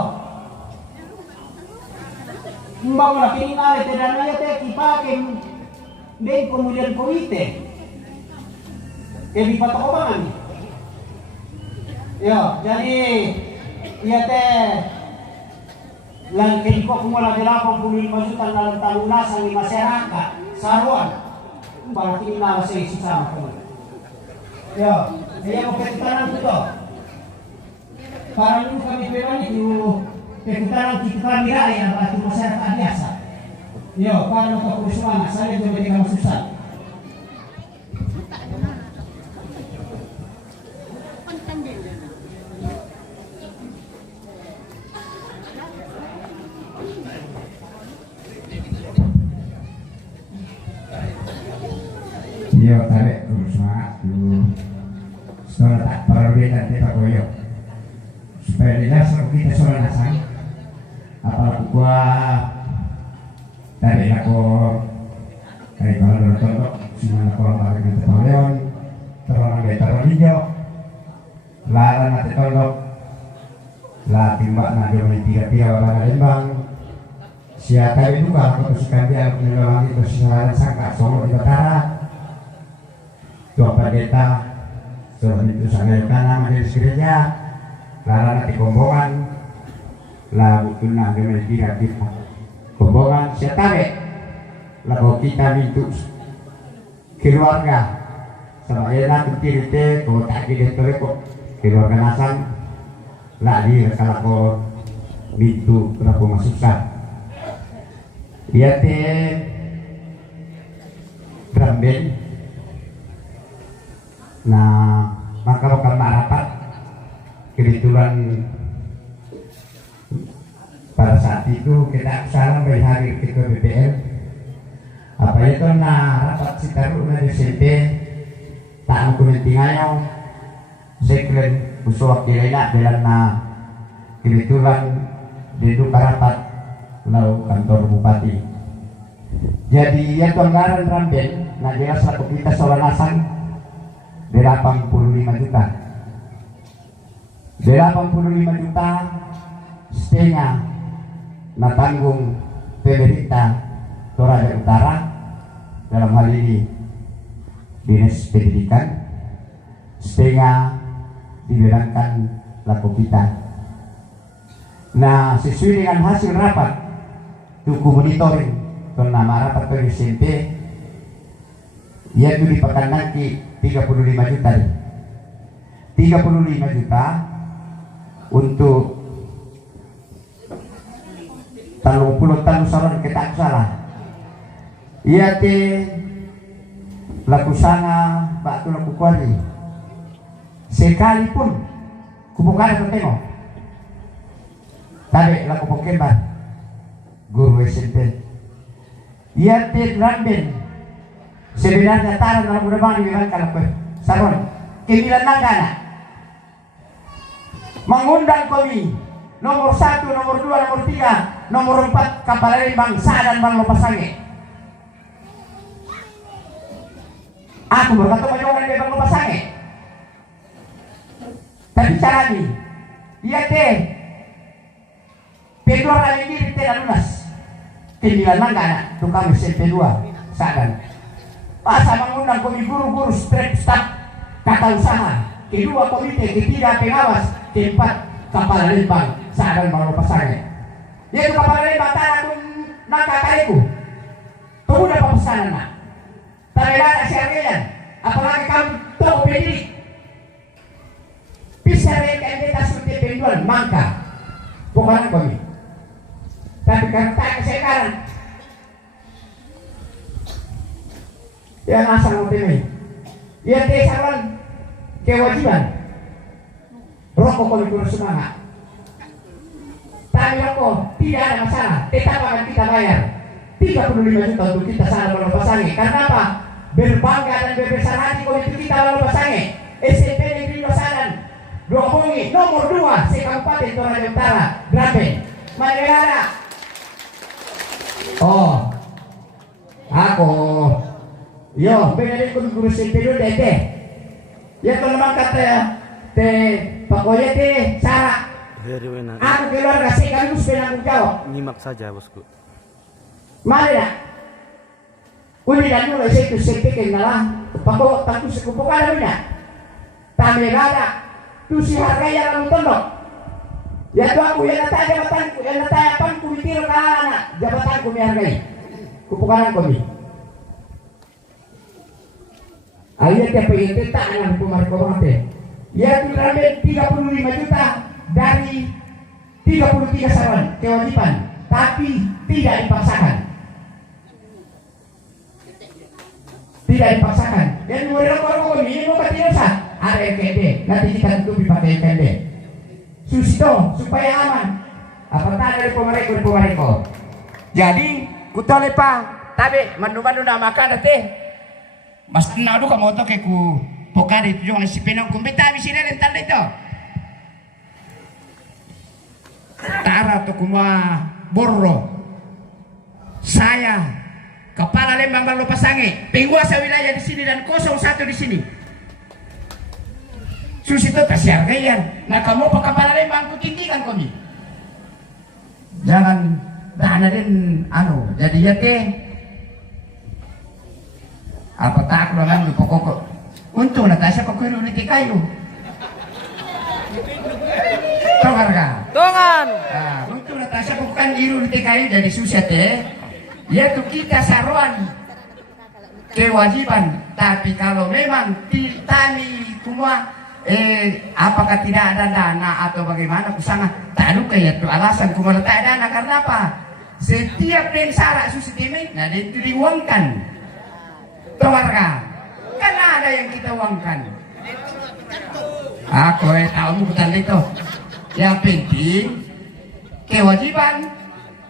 mbak mo laki nale tidak naya te kipakin dan kemudian komite di patokobangan ya jadi iya teh langkin ko kumula 85 juta dalam talunasan di masyarakat saruan Balaki ni nala sa isisama ko. Yo, kaya mo pekutaran ko to. Para nung kami pewan yung pekutaran kita kami raya ang ating masyarakat biasa. Yo, para mo kapusuan, sana yung pwede ka masusat. Iya, tarik terus mak dulu. Setelah tak perbedaan kita koyok supaya jelas kita soal nasang. Apalagi gua tarik aku dari kalau contoh semua kalau tarik nanti Leon terang beta hijau laran nanti tolok lah timbak nado tiga orang lembang siapa itu kalau kesukaan dia menolong itu sesaran sangka Solo di Batara. Coba kita soal itu sangat kanan majelis gereja lalu nanti kombongan lalu tunang dengan tidak kita kombongan setare lalu kita minta keluarga sama enak ketirite kalau tak kita terikut keluarga nasan lagi kalau kau minta kenapa masuk sah ya teh Brambel. Nah, maka bakal rapat kebetulan pada saat itu kita salam bagi hari ketua BPL apa itu nah rapat si taruh na DCP tak aku mentinganya sekren usul kira bilang na kebetulan di itu rapat lau kantor bupati Jadi ya anggaran Ramben, nah jelas laku kita solanasan 85 juta. 85 juta setengah nah tanggung pemerintah Toraja Utara, dalam hal ini Dinas Pendidikan, setengah diberangkan laku kita. Nah, sesuai dengan hasil rapat tuku monitoring nama rapat PWSMP, yaitu di Pakanaki 35 juta. 35 juta untuk 30 tahun saran kita salah. Iya te laku sana batu laku kuali. Sekalipun kubukan itu tengok. Tabe laku pokembar guru SMP. Iya te Ramben sebenarnya taran laku depan memang kalau saron kemilan nangana mengundang kami nomor 1, nomor 2, nomor 3, nomor 4 kapal bangsa dan Bang Lopasange. Aku berkata majuan dari Bang Lopasange. Tapi cara ini, iya teh, P2 kali ini tidak lunas. Kemilan nangana tukang mesin P2 sadan. Masa mengundang kami guru-guru staff kata usaha, kedua komite, ketiga pengawas, keempat kapal lembang sadan Bang Lopasange. Yaitu kapal lembang tanah pun nakakariku. Pemuda pepesanan nak. Tanah siargelan, apalagi kamu tahu pendidik. Bisa mereka kita seperti penjual mangka. Bukan kami. Tapi kata sekarang yang asal utama, ya tesawan kewajiban. Rokok kami kurang semangat. Tapi rokok tidak ada masalah. Tetap akan kita bayar 35 juta untuk kita sana Bang Lopasange. Karena apa? Berbangga dan berbesar hati komunitas kita Bang Lopasange. SMP Negeri Losadan Dua nomor 2 se-Kabupaten Toraja Utara, Ramben. Manegara. Oh, aku, yo, pengen ikut guru SMP dulu deh. Ya kalau memang kata pokoknya cara aku keluarga sekaligus penanggung jawab. Nyimak saja bosku. Mari ya. Uli dan mulai saya itu sepikir nalah. Pakok takut sekupukan ada punya. Tamegada. Tu si harga yang lalu tondok. Ya tu aku yang nata jabatanku, yang nata apa ku mikir kana jabatanku mi hargai. Kupukanan ko mi. Ayat yang pengen tak dengan pemari komite. Ya tu Ramben 35 juta dari 33 sawan kewajiban, tapi tidak dipaksakan. Tidak dipaksakan. Yang mulai rokok ini mau tidak sah. Ada EKD, nanti kita tutupi pakai EKD. Susito supaya aman. Apatah dari pemerintah. Jadi kutole pa, tapi mandu-mandu na makan teh. Mas nado kamu to ke ku pokari tu jangan si penang kumbita bisi dari tanda itu. Tara to kuma borro. Saya kepala Lembang Bang Lopasange, penguasa wilayah di sini dan 01 di sini. Susito kasiargayan. Nah kamu pak kepala Lembang ku tinggikan kami. Jangan dana din jadi ya teh apa tak dengan pokok untung natasya kok kudu di kayu tongan ka Tongan. nah untung natasya kok kan iru di kayu jadi susah teh yaitu kita saruan kewajiban. Tapi kalau memang tani semua apakah tidak ada dana atau bagaimana kusana tak kayak itu alasan kumala tak dana karena apa? Setiap pensara susitimin nah itu diuangkan. Keluarga kan ada yang kita uangkan. Aku tahu bukan itu. Yang penting kewajiban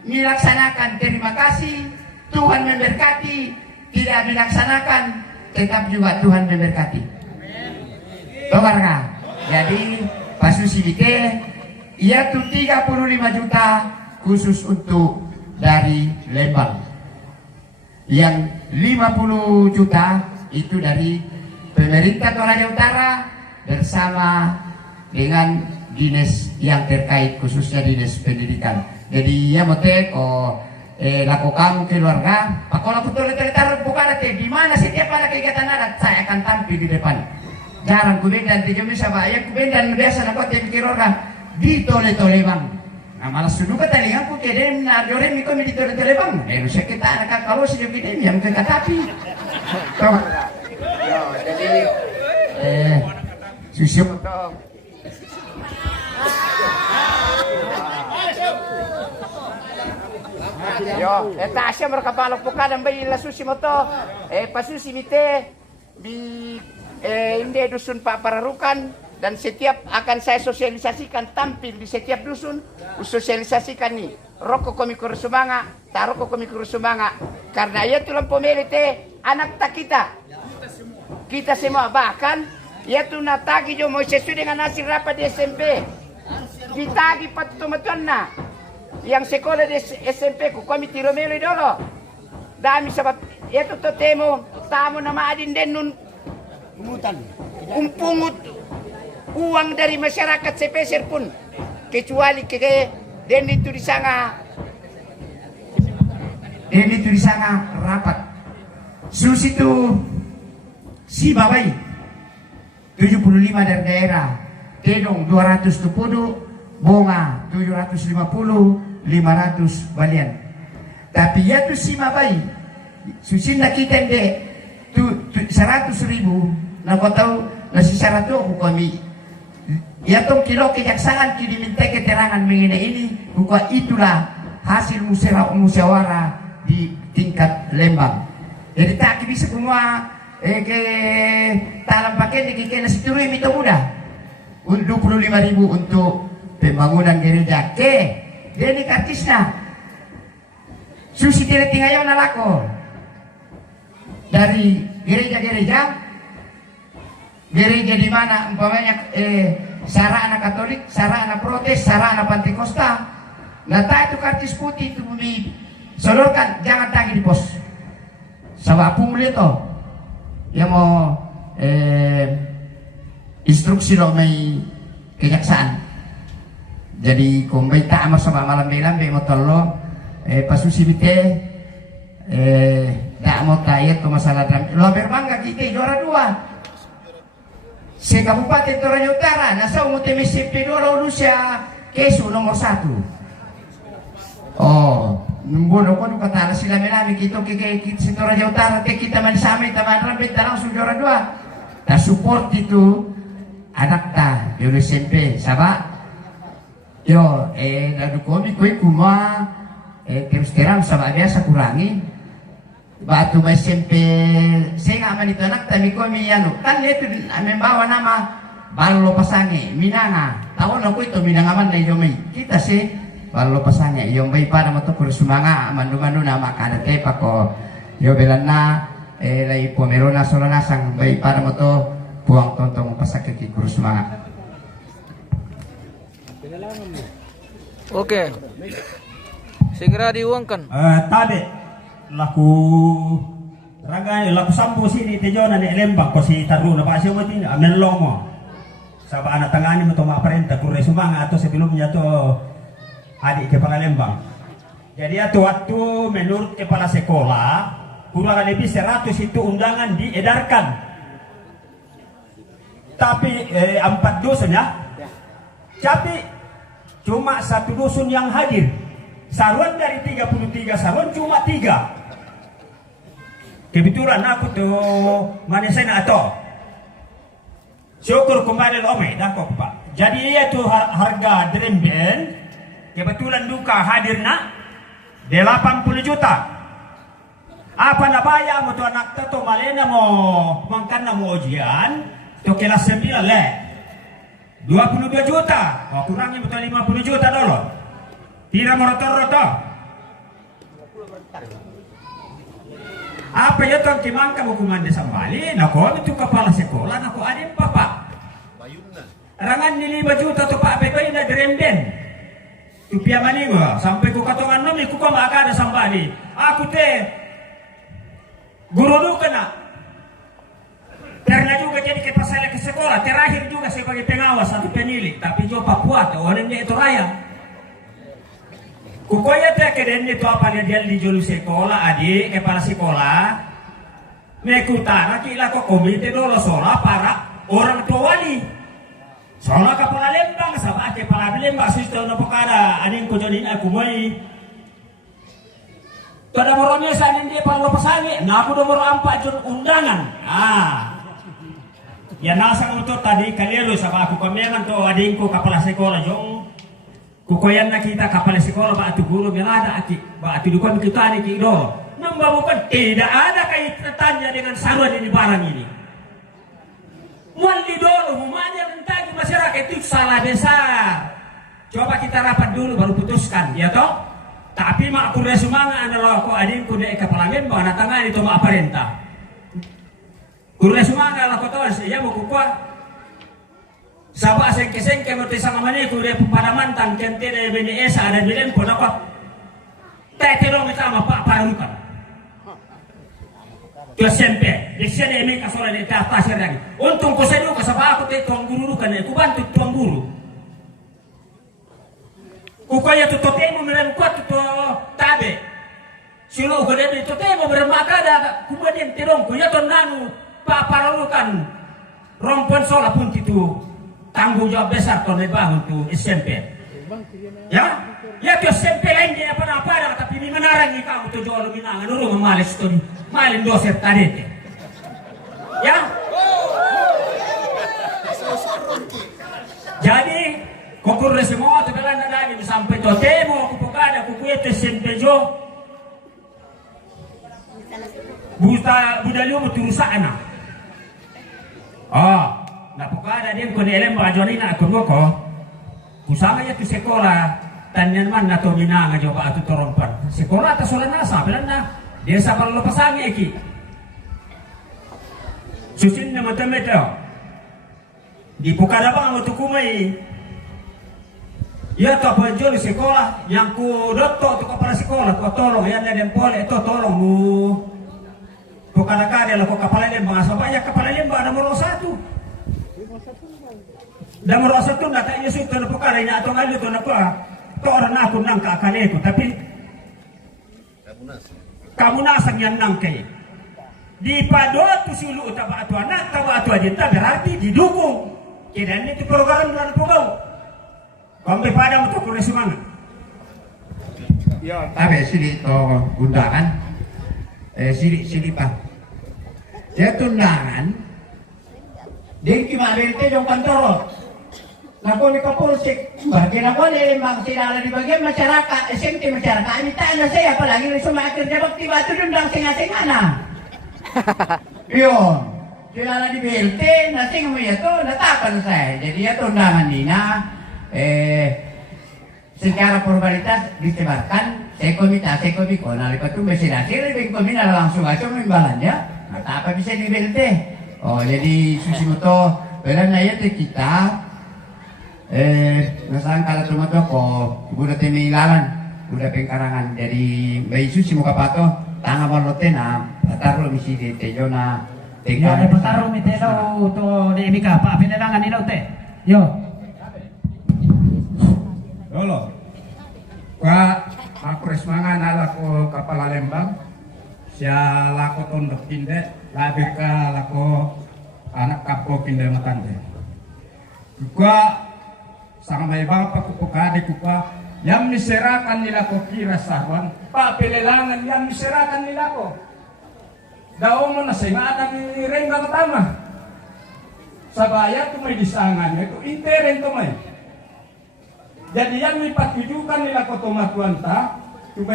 dilaksanakan. Terima kasih, Tuhan memberkati. Tidak dilaksanakan tetap juga Tuhan memberkati. Keluarga. Jadi Pak Susibike yaitu 35 juta khusus untuk dari Lembang. Yang 50 juta itu dari pemerintah Toraja Utara bersama dengan dinas yang terkait, khususnya dinas pendidikan. Jadi ya mote lakukan keluarga pakola betul taruh bukan di mana setiap ada kegiatan adat saya akan tampil di depan. Jarang kubendan tiga misa pak ya kubendan biasa nak pikir orang di tole bang. Nah malas sudah katalingan ku keden na jore mi ko mi di tole bang. Nusa kita anak kalau sejauh ini yang katapi. Jadi susyuk yo, eta asya merkapalok puka dan bayi la susi moto, pasusi mite di inde dusun Pak Pararukan dan setiap akan saya sosialisasikan tampil di setiap dusun, sosialisasikan nih rokok komi kurusumanga, taroko komi kurusumanga, karena ia tulang pemilih anak tak kita semua bahkan ia tuh natagi jo mau sesuai dengan hasil rapat di SMP, ditagi patutumatuna. Yang sekolah di SMP ku kami tiromelo dolo. Dami sabat itu to temo tamu nama adin denun umpungut uang dari masyarakat sepeser pun kecuali ke den itu di sana rapat. Sus itu si babai 75 dari daerah, Dedong 270, Bonga 750, 500 balian. Tapi ya tu si mabai susinda kita de 100.000 na kau tahu nasi 100 aku kami ya tong kilo kejaksaan diminta keterangan mengenai ini bukan itulah hasil musyawarah di tingkat Lembang. Jadi tak bisa semua ke talam pakai di nasi turun itu mudah 25.000 untuk pembangunan gereja ke Deni kartisna susi tidak tinggal nalako dari gereja di mana umpamanya sarana Katolik, sarana Protes, sarana Pantekosta. Nata itu kartis putih itu bumi sodorkan jangan tagih di pos. Sabapung to yang mau instruksi lo mai kejaksaan. Jadi kumbay tama sama malam lambe motor lo pasusi bite dak mau tayat ke masalah dram lo berbangga kita juara 2 se Kabupaten Toraja Utara nasa umute SMP dua Rusia kesu nomor 1. Oh numbono ko kata sila melami kita si Toraja Utara kita man samai taman rambe langsung juara 2. Ta support itu anak ta di SMP sabak yo nadukoni ko'y kuma terus terang sama biasa kurangi batu may SMP saya ngaman itu anak tapi ko'y ano kan itu membawa nama Balo Pasange Minanga tahun ako itu Minangaman na yung may kita si Balo Pasange yung may para mo to kurusumanga mandu-mandu na makadate pa ko yo belan na lay pomero na solanasang may para mo to buang tontong pasakit ki kurusumanga. Oke. Segera diuangkan. Tadi laku ragai laku sampo sini tejona ni Lembang ko si Taruna pa siya mo tin amen lomo. Sa anak tangani mo to maparenta kure sumanga atau sebelumnya to adik kepala Lembang. Jadi itu waktu menurut kepala sekolah kurang lebih 100 itu undangan diedarkan. Tapi 4 dusun ya. Tapi cuma 1 dusun yang hadir. Saruan dari 33 saruan cuma 3. Kebetulan aku tuh manisena atau syukur kembali ome dah kok Pak. Jadi itu harga drum band kebetulan duka hadir nak 80 juta. Apa nak bayar mau tuh anak tato malena mau mangkana mau ujian tuh kelas 9 leh 22 juta. Oh, kurangnya betul 50 juta dulu. Tidak merotor-rotor. Apa ya tuh kimangka hukuman desa Bali? Nah, kau itu kepala sekolah, nah kau ada apa? Rangan ni 5 juta tuh Pak Pepe na dremben. Tu pia maningo sampai ku katongan nomi ku kau maka ada sambali. Aku teh Guru lu kena. Pernah juga jadi kepala saya ke sekolah, terakhir juga sebagai pengawas atau penilik, tapi juga Papua atau orangnya itu raya. Kukoya teh keden itu apa dia di julu sekolah, adik kepala sekolah, mekutana kila kok komite dolo sola para orang tua wali. Soalnya kepala Lembang, sama kepala Lembang sistem na pekada, aning ko jodin aku mai. Pada morongnya saya dia palo pasangi, nah aku nomor 4 jun undangan. Ya nasang itu tadi kalian sama aku kemengan tuh adingku kepala sekolah jong. Kukoyan na kita kepala sekolah pak atu guru melada aki, pak atu dukan kita ni kido. Membawakan tidak ada kaitannya dengan sarwa di barang ini. Wali dulu memanya mentagi masyarakat itu salah besar. Coba kita rapat dulu baru putuskan, ya toh. Tapi mak kurang semangat adalah kok adingku dek kepala Lembang na tangan itu mak perintah. Kurang semangat lah kau tahu ya mau kukuah. Sabah sengke mau tisang amane kuda pada mantan kente dari BNS ada bilang pun apa? Tak terong kita sama Pak Parukan. Tuh SMP, di sini ini kasola di atas lagi. Untung kau sedu kasabah aku tuang guru kan, aku bantu tuang guru. Kukaya tu totemo meran kuat tu tabe. Silo kau dari totemo bermaka ada kemudian terong kuya tonanu. Pak Paralukan rompon sola pun itu tanggung jawab besar kalau dibangun tuh SMP. Ya, ya tuh SMP lain dia apa ada tapi ini menarang ni kamu tuh jual minangan dulu memalis tuh malin dosen tadi. Ya. Jadi kokur semua tuh belan ada lagi sampai tuh temo aku ada kuku itu SMP jo. Budalio beturusa anak. Nah pokoknya dia kau elem bajuan ini aku ngoko, kusama ya tu sekolah, tanyan mana tu minang aja pak tu torompan, sekolah atas soal nasa, belanda dia sabar lepas angin ki, susin nama temedo, di pokoknya bang waktu kumai, ya tu apa jual sekolah, yang ku dotok tu kepala sekolah, kau tolong ya dan boleh itu tolong lu. Bukan ada lah kepala Lembang asal banyak kepala Lembang nomor 1. Dan nomor 1 nggak tak nyesut tu perkara ini atau nggak itu nak tu orang aku nang kakak itu tapi kamu nasang yang nang kay di padot tu silu tabak tu anak tabak tu aja berarti didukung. Kira ini tu program bulan pogau. Kami pada untuk kurang semangat. Ya, tapi sini tu undangan. Sili pa. Dia tundangan. Dia kemarin itu dong kantor. Naku ni kapolsek. Bagian ako ni Lembang sinala di bagian masyarakat. SMP masyarakat. Ini tanya saya apalagi ni sumakir dia bakti batu dundang singa-singa na. Yun. Sinala di BLT. Nasing mo ito. Natapan saya. Jadi ya tundangan nina. Secara formalitas disebarkan. Saya komiko, nalipat itu mesinasi, lebih komina langsung aja membalannya. Nah, apa bisa di BLT? Oh, jadi susi moto, beran ya kita, nasaan kalau cuma tuh kok, udah temilalan, udah pengkarangan. Jadi bayi susi muka pato, tangan balote na, taruh misi di tejona. Ya, ada taruh misi tuh di Mika, Pak Penerangan ini teh. Yo. Halo. Pak aku resmangan ala ko kepala Lembang siya lako tondok tinde labi ka lako anak kapo pinde matande kuka sang may bapak kupukade kuka yang miserakan nila ko kira sawan pa pelelangan yang miserakan nila ko daw mo na singatan ni Renggang tama sabaya tu may disangan itu interen to may. Jadi yang dipatujukan nila ko tumatuanta, cuma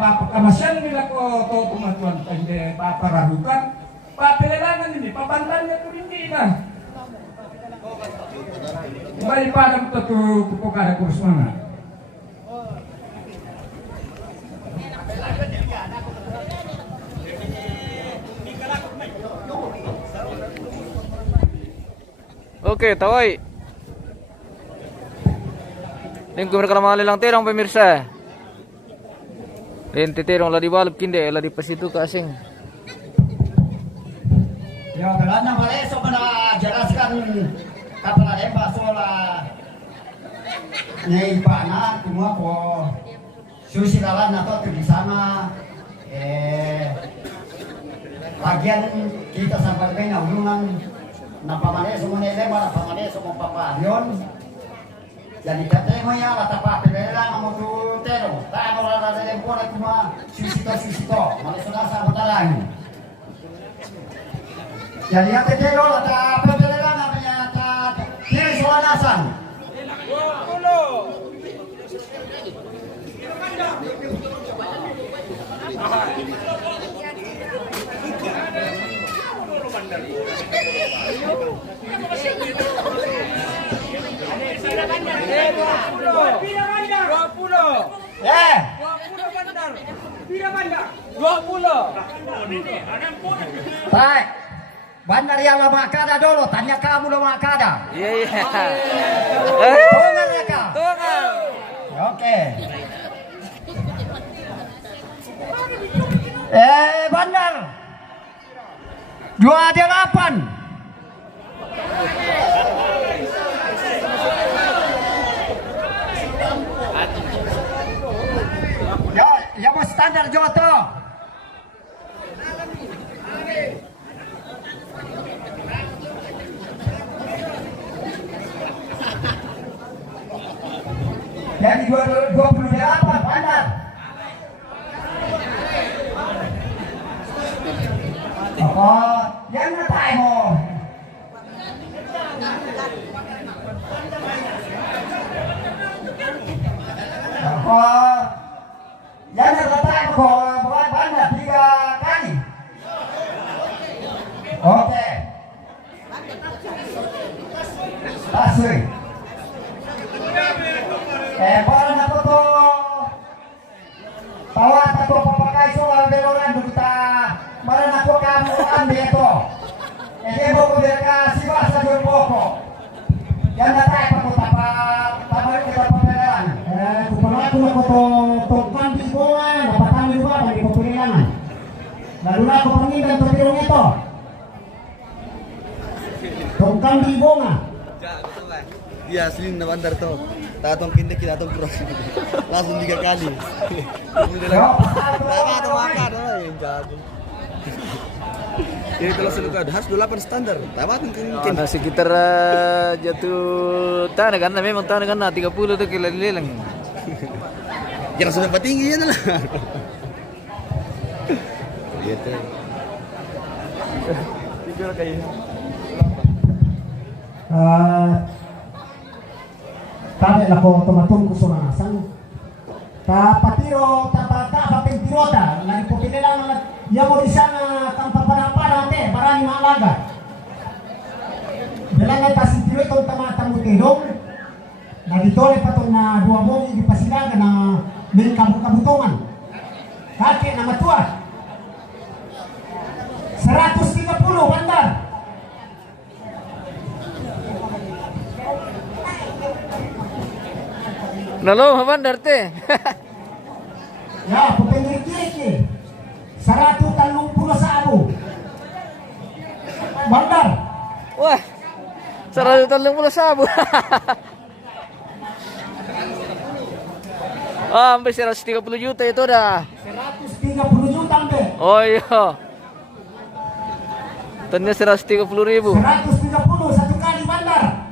papakamasyan nila ko tumatuanta, hindi paparahukan, papelelangan ini, pabantannya itu hindi na. Kembali pada itu kupukada kurus mana. Oke, tawai. Lingkung mereka lang tirang pemirsa. Rin titerong la di balap kinde la di pasitu ka asing. Ya, kalau nak boleh so mana jelaskan kapal lembah sola nih pana cuma ko susi dalan atau di sana bagian kita sampai ke hubungan napa mana semua lembah napa mana semua papalion jadi katanya ya lata pa pera mau tu tero tak mau ada lembah cuma susi to mana sudah sahabat lagi. Jadi yang kecil ada pembelian namanya kiri Selanasan. Baik. Bandar yang lama kada dulu, tanya kamu lama kada. Iya. Tunggal ya kak. Tunggal. Oke. Bandar 28. Ya mau standar Joto. Jadi 28 Bandar. Oh, yang natai mo. Oh, yang natai mo buat Bandar 3 kali. Oke. Asli. Parang ako to tawat ako papakai soal beloran kita parang ako kamu ambil to mo ko ka siwa sa poko yan na tayo pa ko tapa kita pamelaran kung ako to tongkan di bola napatan di bola bagi pemilihan lalu ako pangindan to pirong ito tongkan di bola Iya, asli na Bandar to. Tatong kinde kita tatong cross. Langsung 3 kali. Tama to makan ay gago. Ini kalau selukad harus 28 standar. Tama kan mungkin. Nah, sekitar jatuh tanah kan memang tanah kan 30 tuh kilo lelang. Jangan sampai tinggi ya lah. Gitu. Tidur kayak Tabe la ko tomaton ko sa nasan. Patiro papintirota na ipopinilang ya mo di sana kang papanapara ate marami maalaga. Dalang ta si tiro itong tamatamutidong. Na ditole pa to na 2 mo di pasilaga na may kabukabutongan. Kake na matua. 130 Bandar. Nalo Bandar teh. Ya, pupengir kiri 130 Bandar. Wah. 130 sabu. Ah, sampai 130 juta itu dah. 130 juta ambe. Oh iya. Tanya 130.000. 130 satu kali Bandar.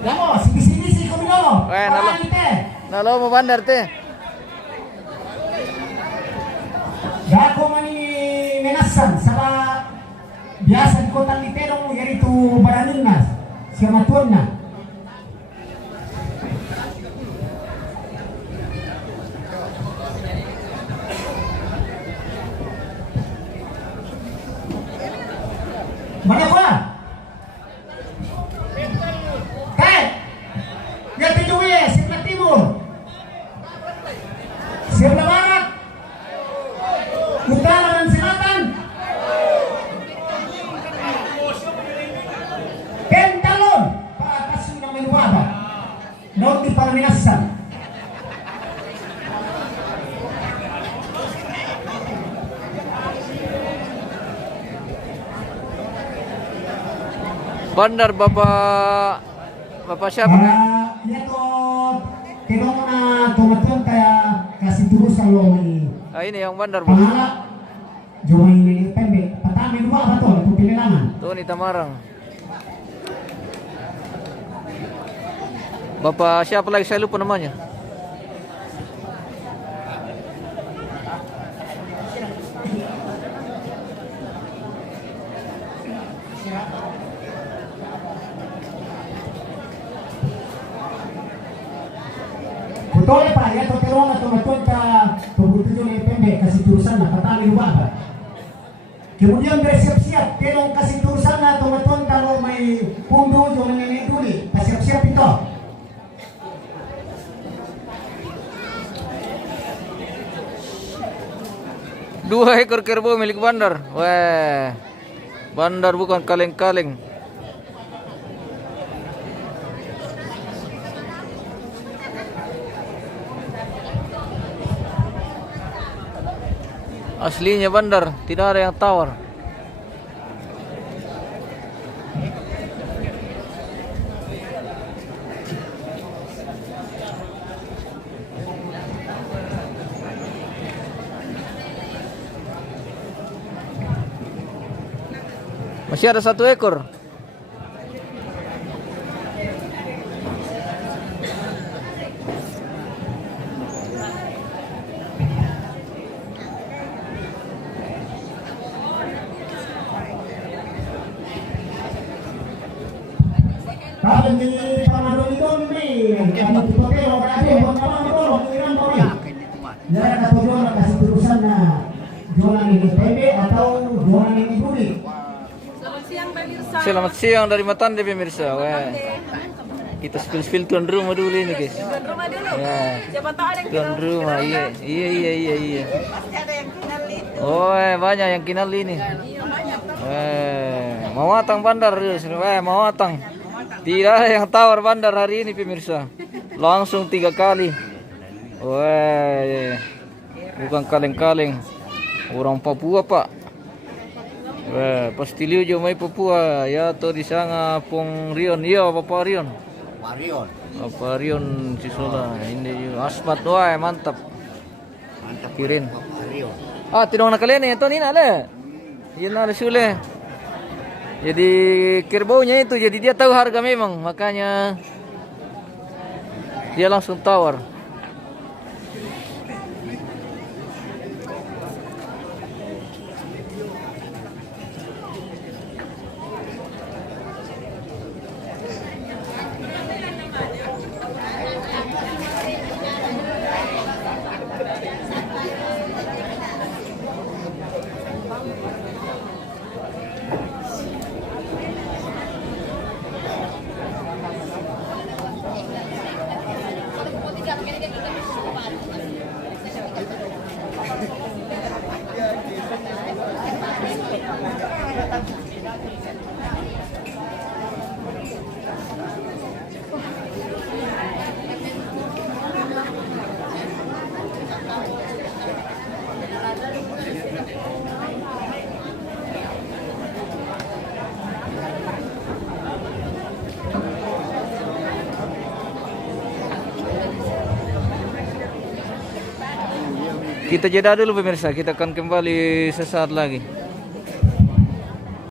Namo, sini kami dulu. Nalo mo Bandar teh. Dako mani menasan sama biasa di kota Litero yaitu Baraningas, siapa tuannya? Mana apa? Sebelah timur, sebelah barat, utara dan selatan. Pentalon, Bandar Bapak siapa? Ya tuh, tinong na tumatun kaya kasih terus kalau may Ini yang bandar bos. pangalak, jumay ini pendek. Patami dua apa tuh? Itu pilihan. Tuh ni Tamarang. Bapak siapa lagi, saya lupa namanya. Betul Pak, ya tuh tinong na tumatun ka tubutujo na pendek kasih terusan na patami dua apa? Kemudian bersiap-siap, tinong kasih terusan na tumatun kalau may pundo jumay ini duli, siap-siap itu. 2 ekor kerbau milik bandar. Wah, bandar bukan kaleng-kaleng. Aslinya bandar, tidak ada yang tawar. Masih ada 1 ekor. Kalau di Panado itu nih, kalau di hotel berarti orang orang mengirim kau ya. Jangan kata jual kasih terusan nah jualan ini pendek atau jualan ini duri. Selamat siang pemirsa. Selamat siang dari Matande pemirsa. Wah. Kita spill tuan rumah dulu ini guys. Tuan rumah dulu. Ya. Siapa tahu ada yang Tuan kenal. rumah, iya. Pasti ada yang kenal itu. Oh, banyak yang kenal ini. Iya banyak. Mau matang bandar, mau matang. Tidak ada yang tawar bandar hari ini pemirsa. Langsung 3 kali. Wah, bukan kaleng-kaleng. Orang Papua pak. Wah, pasti liu jo mai Papua. Ya to di sana Pong Rion. Iya, Bapak Rion. Bapak Rion Cisola. Ini asmat wah mantap. Mantap kirin. Ah, tinong nakalian ito nina le. Yan na sule. Jadi kerbaunya itu, jadi dia tahu harga memang, makanya dia langsung tawar. Kita jeda dulu pemirsa, kita akan kembali sesaat lagi.